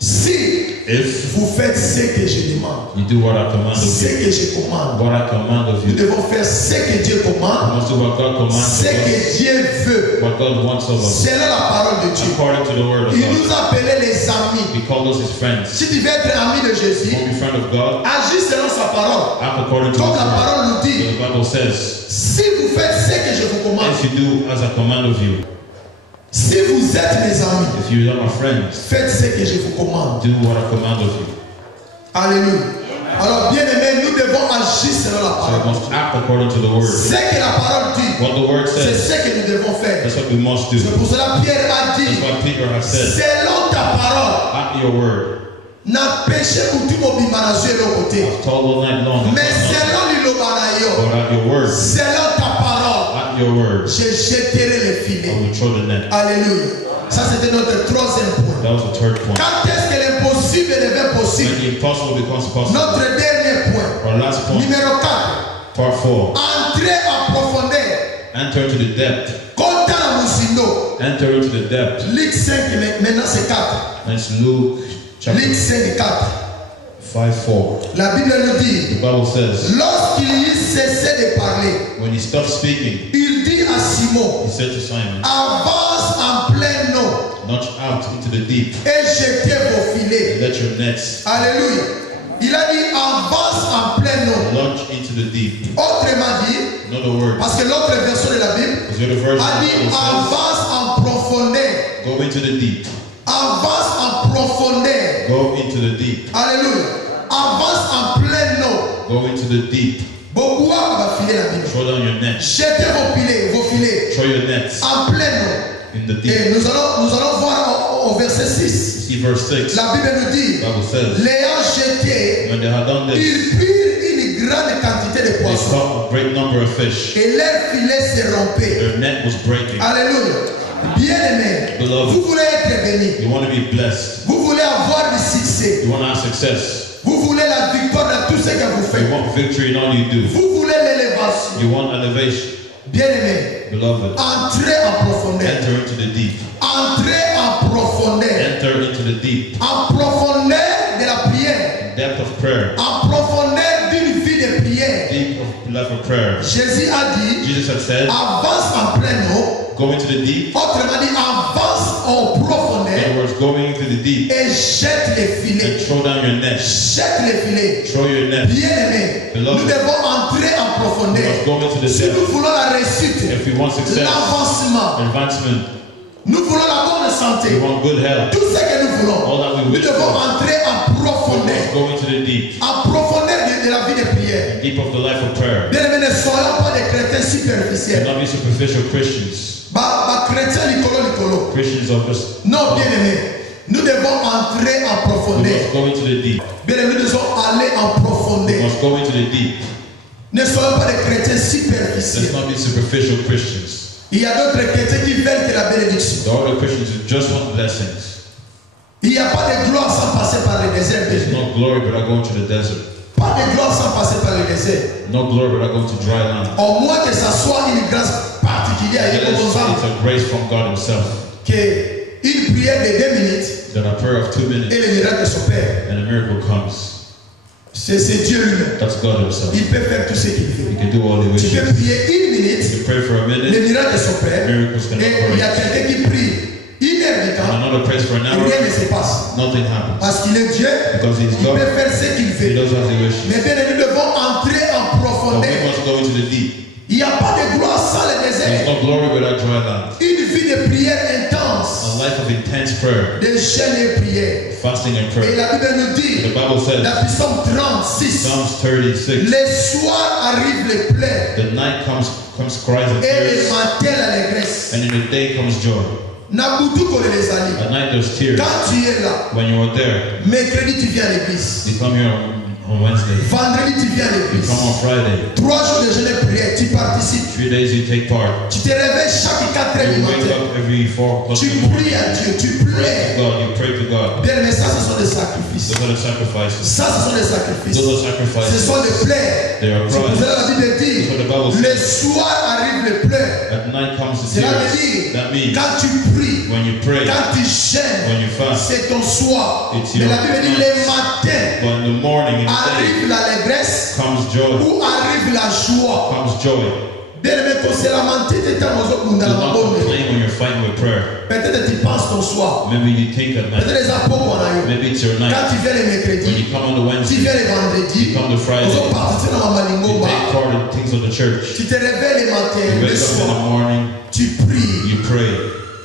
Si If vous faites ce que je demande, you do what I command of ce you, que je commande, what I command of nous you, devons faire ce que Dieu you commande, must do what God commands ce of us, que Dieu veut, what God wants of us, selon la parole de Dieu. according to the word of Il God. nous a appelés les amis. He called us his friends. Si tu veux être ami de Jésus, Want to be friend of God? agis selon sa parole. Act according to Comme his la word. parole nous dit, The Bible says, si vous faites ce que je vous commande, if you do as I command of you, si vous êtes mes amis, if you are my friends, faites ce que je vous commande. do what I command of you. Alléluia. Alors, bien aimé, nous devons agir selon la So parole. we must act according to the word. Ce que la parole dit, What the word c'est says, ce que nous devons faire. that's what we must do. C'est pour cela que Pierre a That's dit, what Peter has said. selon ta parole, At your word. n'empêchez kuti mobimba na zo eloko te. I've told all night long. Mais selon liloba na yo, But at your word. selon ta parole, At your word. je jetterai les I filets. will throw the net. Alléluia. Ça, c'était notre troisième point. That was the third point. Quand est-ce que l'impossible devient When possible? the impossible becomes possible. Notre dernier point. Our last point. Numéro 4. Part 4. Entrer en profondeur. Enter into the depth. Compte à Musindo. Enter into the depth. Luc 5, maintenant c'est 4. That's Luke chapter Luc 5, 4. 5:4. La Bible nous dit, The Bible says, lorsqu'il eut cessé de parler, when he stopped speaking, il dit à Simon, he said to Simon, avance en plein eau launch out into the deep et jetez vos filets. and let your nets Alléluia. Il a dit avance en plein eau. launch into the deep. Autrement dit, In other words, parce que l'autre version de la Bible because the other version a of the dit Bible says, avance en profondeur. go into the deep. Avance en profondeur. Go into the deep. Alléluia. Avance en plein eau. Go into the deep. Beaucoup va filer la Bible. Throw down your nets. Jetez vos filets Throw your nets en plein eau. in the deep. Et nous allons voir au verset 6. See verse 6. La Bible nous dit, The Bible says, l'ayant jeté, when they had done this, ils prirent une grande quantité de they poissons. saw a great number of fish. Et leur filet se rompait. Their net was breaking. Alléluia. Bien-aimés, Beloved, vous voulez être bénis. you want to be blessed. Vous voulez avoir du succès. You want to have success. Vous voulez la victoire dans tout ce que vous You faites. want victory in all you do. Vous voulez l'élévation. You want elevation. Bien-aimés, Beloved, entrez en profondeur. enter into the deep. Entrez en profondeur. Enter into the deep. En profondeur de la prière. Depth of prayer. En profondeur d'une vie de prière. Deep of life of prayer. Jésus a dit, Jesus had said, avance en pleine eau. go into the deep. Autrement dit, avance en In profondeur other words, going into the deep et jette les and filets. throw down your net. Jette les filets. Throw your net. Bien-aimés, nous devons entrer en We profondeur. must go into the Si nous depth. voulons la réussite, If we want success, l'avancement, advancement, nous voulons la bonne we santé, want good health. tout ce que nous voulons, All that we nous wish devons for, entrer en we profondeur. must go into the deep. En profondeur de la vie de prière. Deep of the life of prayer. Bien-aimés, ne soyons pas des chrétiens And superficiels. not be superficial Christians. Chrétiens licolo. Christians of us. Non, bien-aimés, nous devons entrer en We profondeur. must go into the deep. Bien-aimés, nous devons aller en We profondeur. must go into the deep. Ne soyons pas des chrétiens Let's superficiels. not be superficial Christians. Il y a d'autres chrétiens qui veulent que la bénédiction. The other Christians who just want blessings. Il n'y a pas de gloire sans passer par le désert. There's bien-aimés. no glory without going to the desert. Pas de gloire sans passer par le désert. No glory without going to dry land. Au moins que ça soit une grâce particulière. Il y a Unless comme exemple it's a grace from God Himself. qu'une prière de 2 minutes Then a prayer of 2 et minutes le miracle s'opère. and a miracle comes. C'est Dieu lui-même. That's God Himself. Il peut faire tout ce qu'il He veut. can do all He Tu wishes. peux prier 1 minute, You pray for a le minute, miracle s'opère. miracles can Et il y a operate. quelqu'un qui prie 1 heure de And temps another prays for an et hour, rien ne se passe. nothing happens. Parce qu'il est Dieu, Because He's il God, peut faire ce qu'il He veut. does as He wishes. Mais bien, nous devons entrer en But we profondeur. must go into the deep. Il n'y a pas de gloire sans le There's désert. no glory without dry land. Une vie de prière A intense, life of intense prayer, de jeûne et prière. fasting and Et prayer. la Bible nous The dit, Bible says, dans Psaume 36, Psalms 36, les soirs arrivent les plaies the night comes cries and et le tears, matin l'allégresse. and in the day comes joy. Nabutu kole les alliés. At night there's tears. Quand tu es là, When you are there, mercredi tu viens à l'église, you come here on Wednesday, vendredi tu viens à you l'église, come on Friday, 3 jours de jeûne et prière, tu participes. 3 days you take part. Tu te réveilles chaque 4 heures du You wake matin. up every 4 o'clock Tu in the morning. pries à Dieu, tu Pray to plais. God, you pray to God. Bien, mais ça, ce sont des sacrifices. Those are the sacrifices. Ça, ce sont des sacrifices. Those are Ce sacrifices. sont des plaies. They are C'est pour cries. cela que la Bible dit, That's what the Bible le says. soir arrive les pleurs. At night comes the Cela veut tears. dire, That means quand tu pries, when you pray, quand tu jeûnes, when you fast, c'est ton soir. It's Mais your la Bible dit, night. le matin but in the morning, in the day, arrive l'allégresse comes joy. ou arrive la joie. Comes joy. Bien aimé, quand c'est lamenté, tu es dans Do la not bonne. complain when you're fighting with prayer. Peut-être tu penses ton soir. Maybe you think at Peut-être night. les apôtres qu'on a eu. Maybe it's your Quand night. tu viens les When mercredis, you come on the tu Wednesday, viens les vendredis, you come to Friday, on va partir dans la you malingo. take part in things of the church. Tu te réveilles le matin, You le wake up in the soir, morning, tu pries. you pray.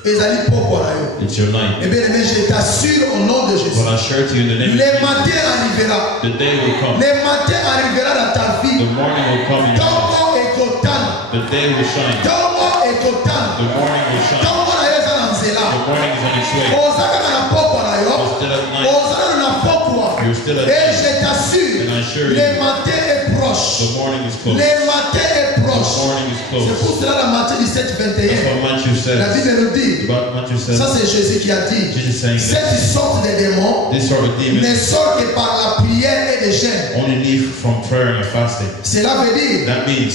Et ça dit pourquoi là. It's your night. Eh bien, aimé, je t'assure au nom de Jésus. But I assure to you in the name of Le Jesus, matin arrivera. the day will come. Le matin arrivera dans ta The vie. morning will come in your Ton life. mot est content. The day will shine. Ton mot est content. The morning will shine. Ton mot est dans nzela. The morning is on its way. Ozaka na pokwa na yo. You're still at night. Ozaka na pokwa. You're still at Et night. je t'assure, And I assure you, le matin est proche. the morning is close. Le matin est The proche. morning is C'est close. pour cela la Matthieu 17, That's 21. what Matthew La says. Bible nous dit, About Matthew says, ça c'est Jésus qui a dit, Jesus saying ceux that qui sortent des démons this sort of ne demons sortent que par la prière et le jeûne. only leave from prayer and fasting. Cela veut dire, That means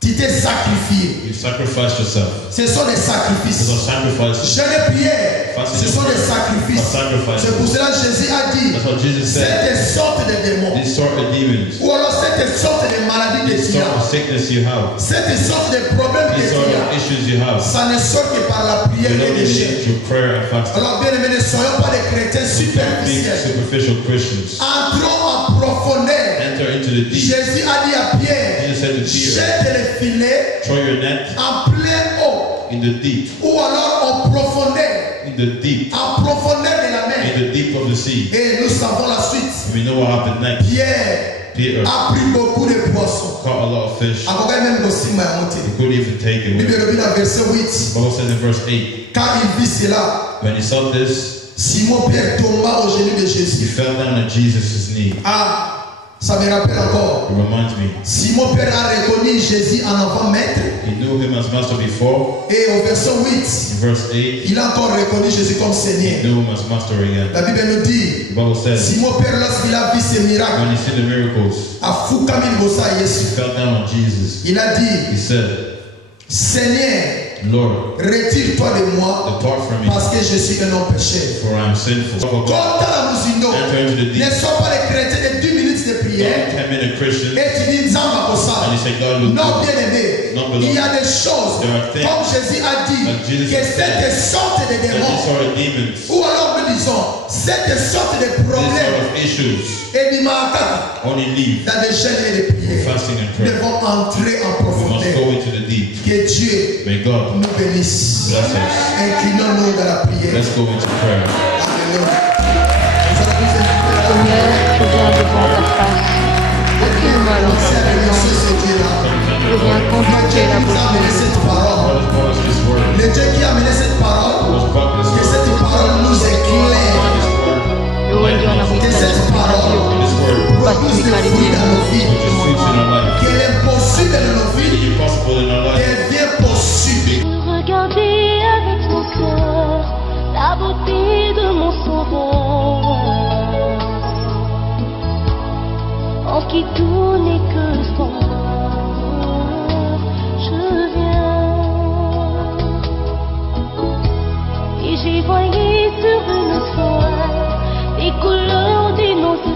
tu t'es sacrifié. you sacrifice yourself. Ce sont des sacrifices. Those are sacrifices. Jeûne et prière, ce sont des sacrifices. C'est pour cela que Jésus a dit, That's what Jesus said. cette sorte de démons, These sort of demons, ou alors cette sorte de maladie que this tu sort as, of sickness you have, cette sorte de problème que these tu sort of as, issues you have, ça ne sort que par la prière you et don't le need jeûne. through prayer and fasting. Alors bien aimés, ne soyons pas des chrétiens Don't be superficiels. superficial Christians. Entrons en profondeur. Enter into the deep. Jésus a dit à Pierre, Jesus said to Peter, jette les filets throw your net en pleine eau, in the deep, ou alors en profondeur, in the deep, en profondeur de la in mer. the deep of the sea. Et nous savons la suite. And we know what happened next. Pierre Peter a pris beaucoup de poissons. caught a lot of fish. Akoka même kosima ya mote. He couldn't even take it. Bible The elobi na verset 8. Bible says in verse 8, Quand il vit cela, when he saw this, Simon Pierre tomba au genou de he Jésus. fell down at Jesus' knee. Ah, Ça me rappelle encore. It reminds me. Simon Pierre a reconnu Jésus en avant-maître. He knew him as master before. Et au verset 8, In verse 8, il a encore reconnu Jésus comme Seigneur. he knew him as master again. La Bible nous dit, The Bible says, Simon Pierre, lorsqu'il a vu ces miracles, when he seen the miracles, a foukamé le bossa à he Jésus. fell down on Jesus. Il a dit, He said, Seigneur, Lord, retire-toi de moi depart from me, parce que je suis un homme pécheur. for I am sinful. Comme dans la musique, Enter into the ne deep. sois pas les chrétiens de 10 minutes de prière 10-minute Christians, et tu dis Nzamba and Bossa. you say, God will Non, do. bien aimé, Non, beloved. il y a des choses, There are things comme Jésus a dit, that Jesus que said. cette sorte de And these démons, sort of demons, ou alors nous disons, cette sorte de these sort problèmes, of issues, et Bimakaka, only leave dans des jeûnes et des prières, fasting and prayer. devons entrer en We must profondeur. go into the deep. Que Dieu May God nous bénisse. bless us. Inclinons-nous dans la prière. Let's go into prayer. Alléluia. Nous allons nous inviter à Seigneur, je viens devant ta face. Accueille-moi dans ta présence. Je viens contempler la beauté de cette parole. God has brought us this word. Le Dieu qui a amené cette parole, God has brought this que word. cette parole nous éclaire. This word. Io voglio una Que vita cette di parole This word. produise des fruits dans nos vies. Which fruits in our life. Que l'impossible dans nos It vies is impossible in our life. devient possible. Regarder avec mon cœur la beauté de mon sauveur, en qui tout n'est que splendeur. Je viens et j'ai voyé sur une toile les couleurs d'une autre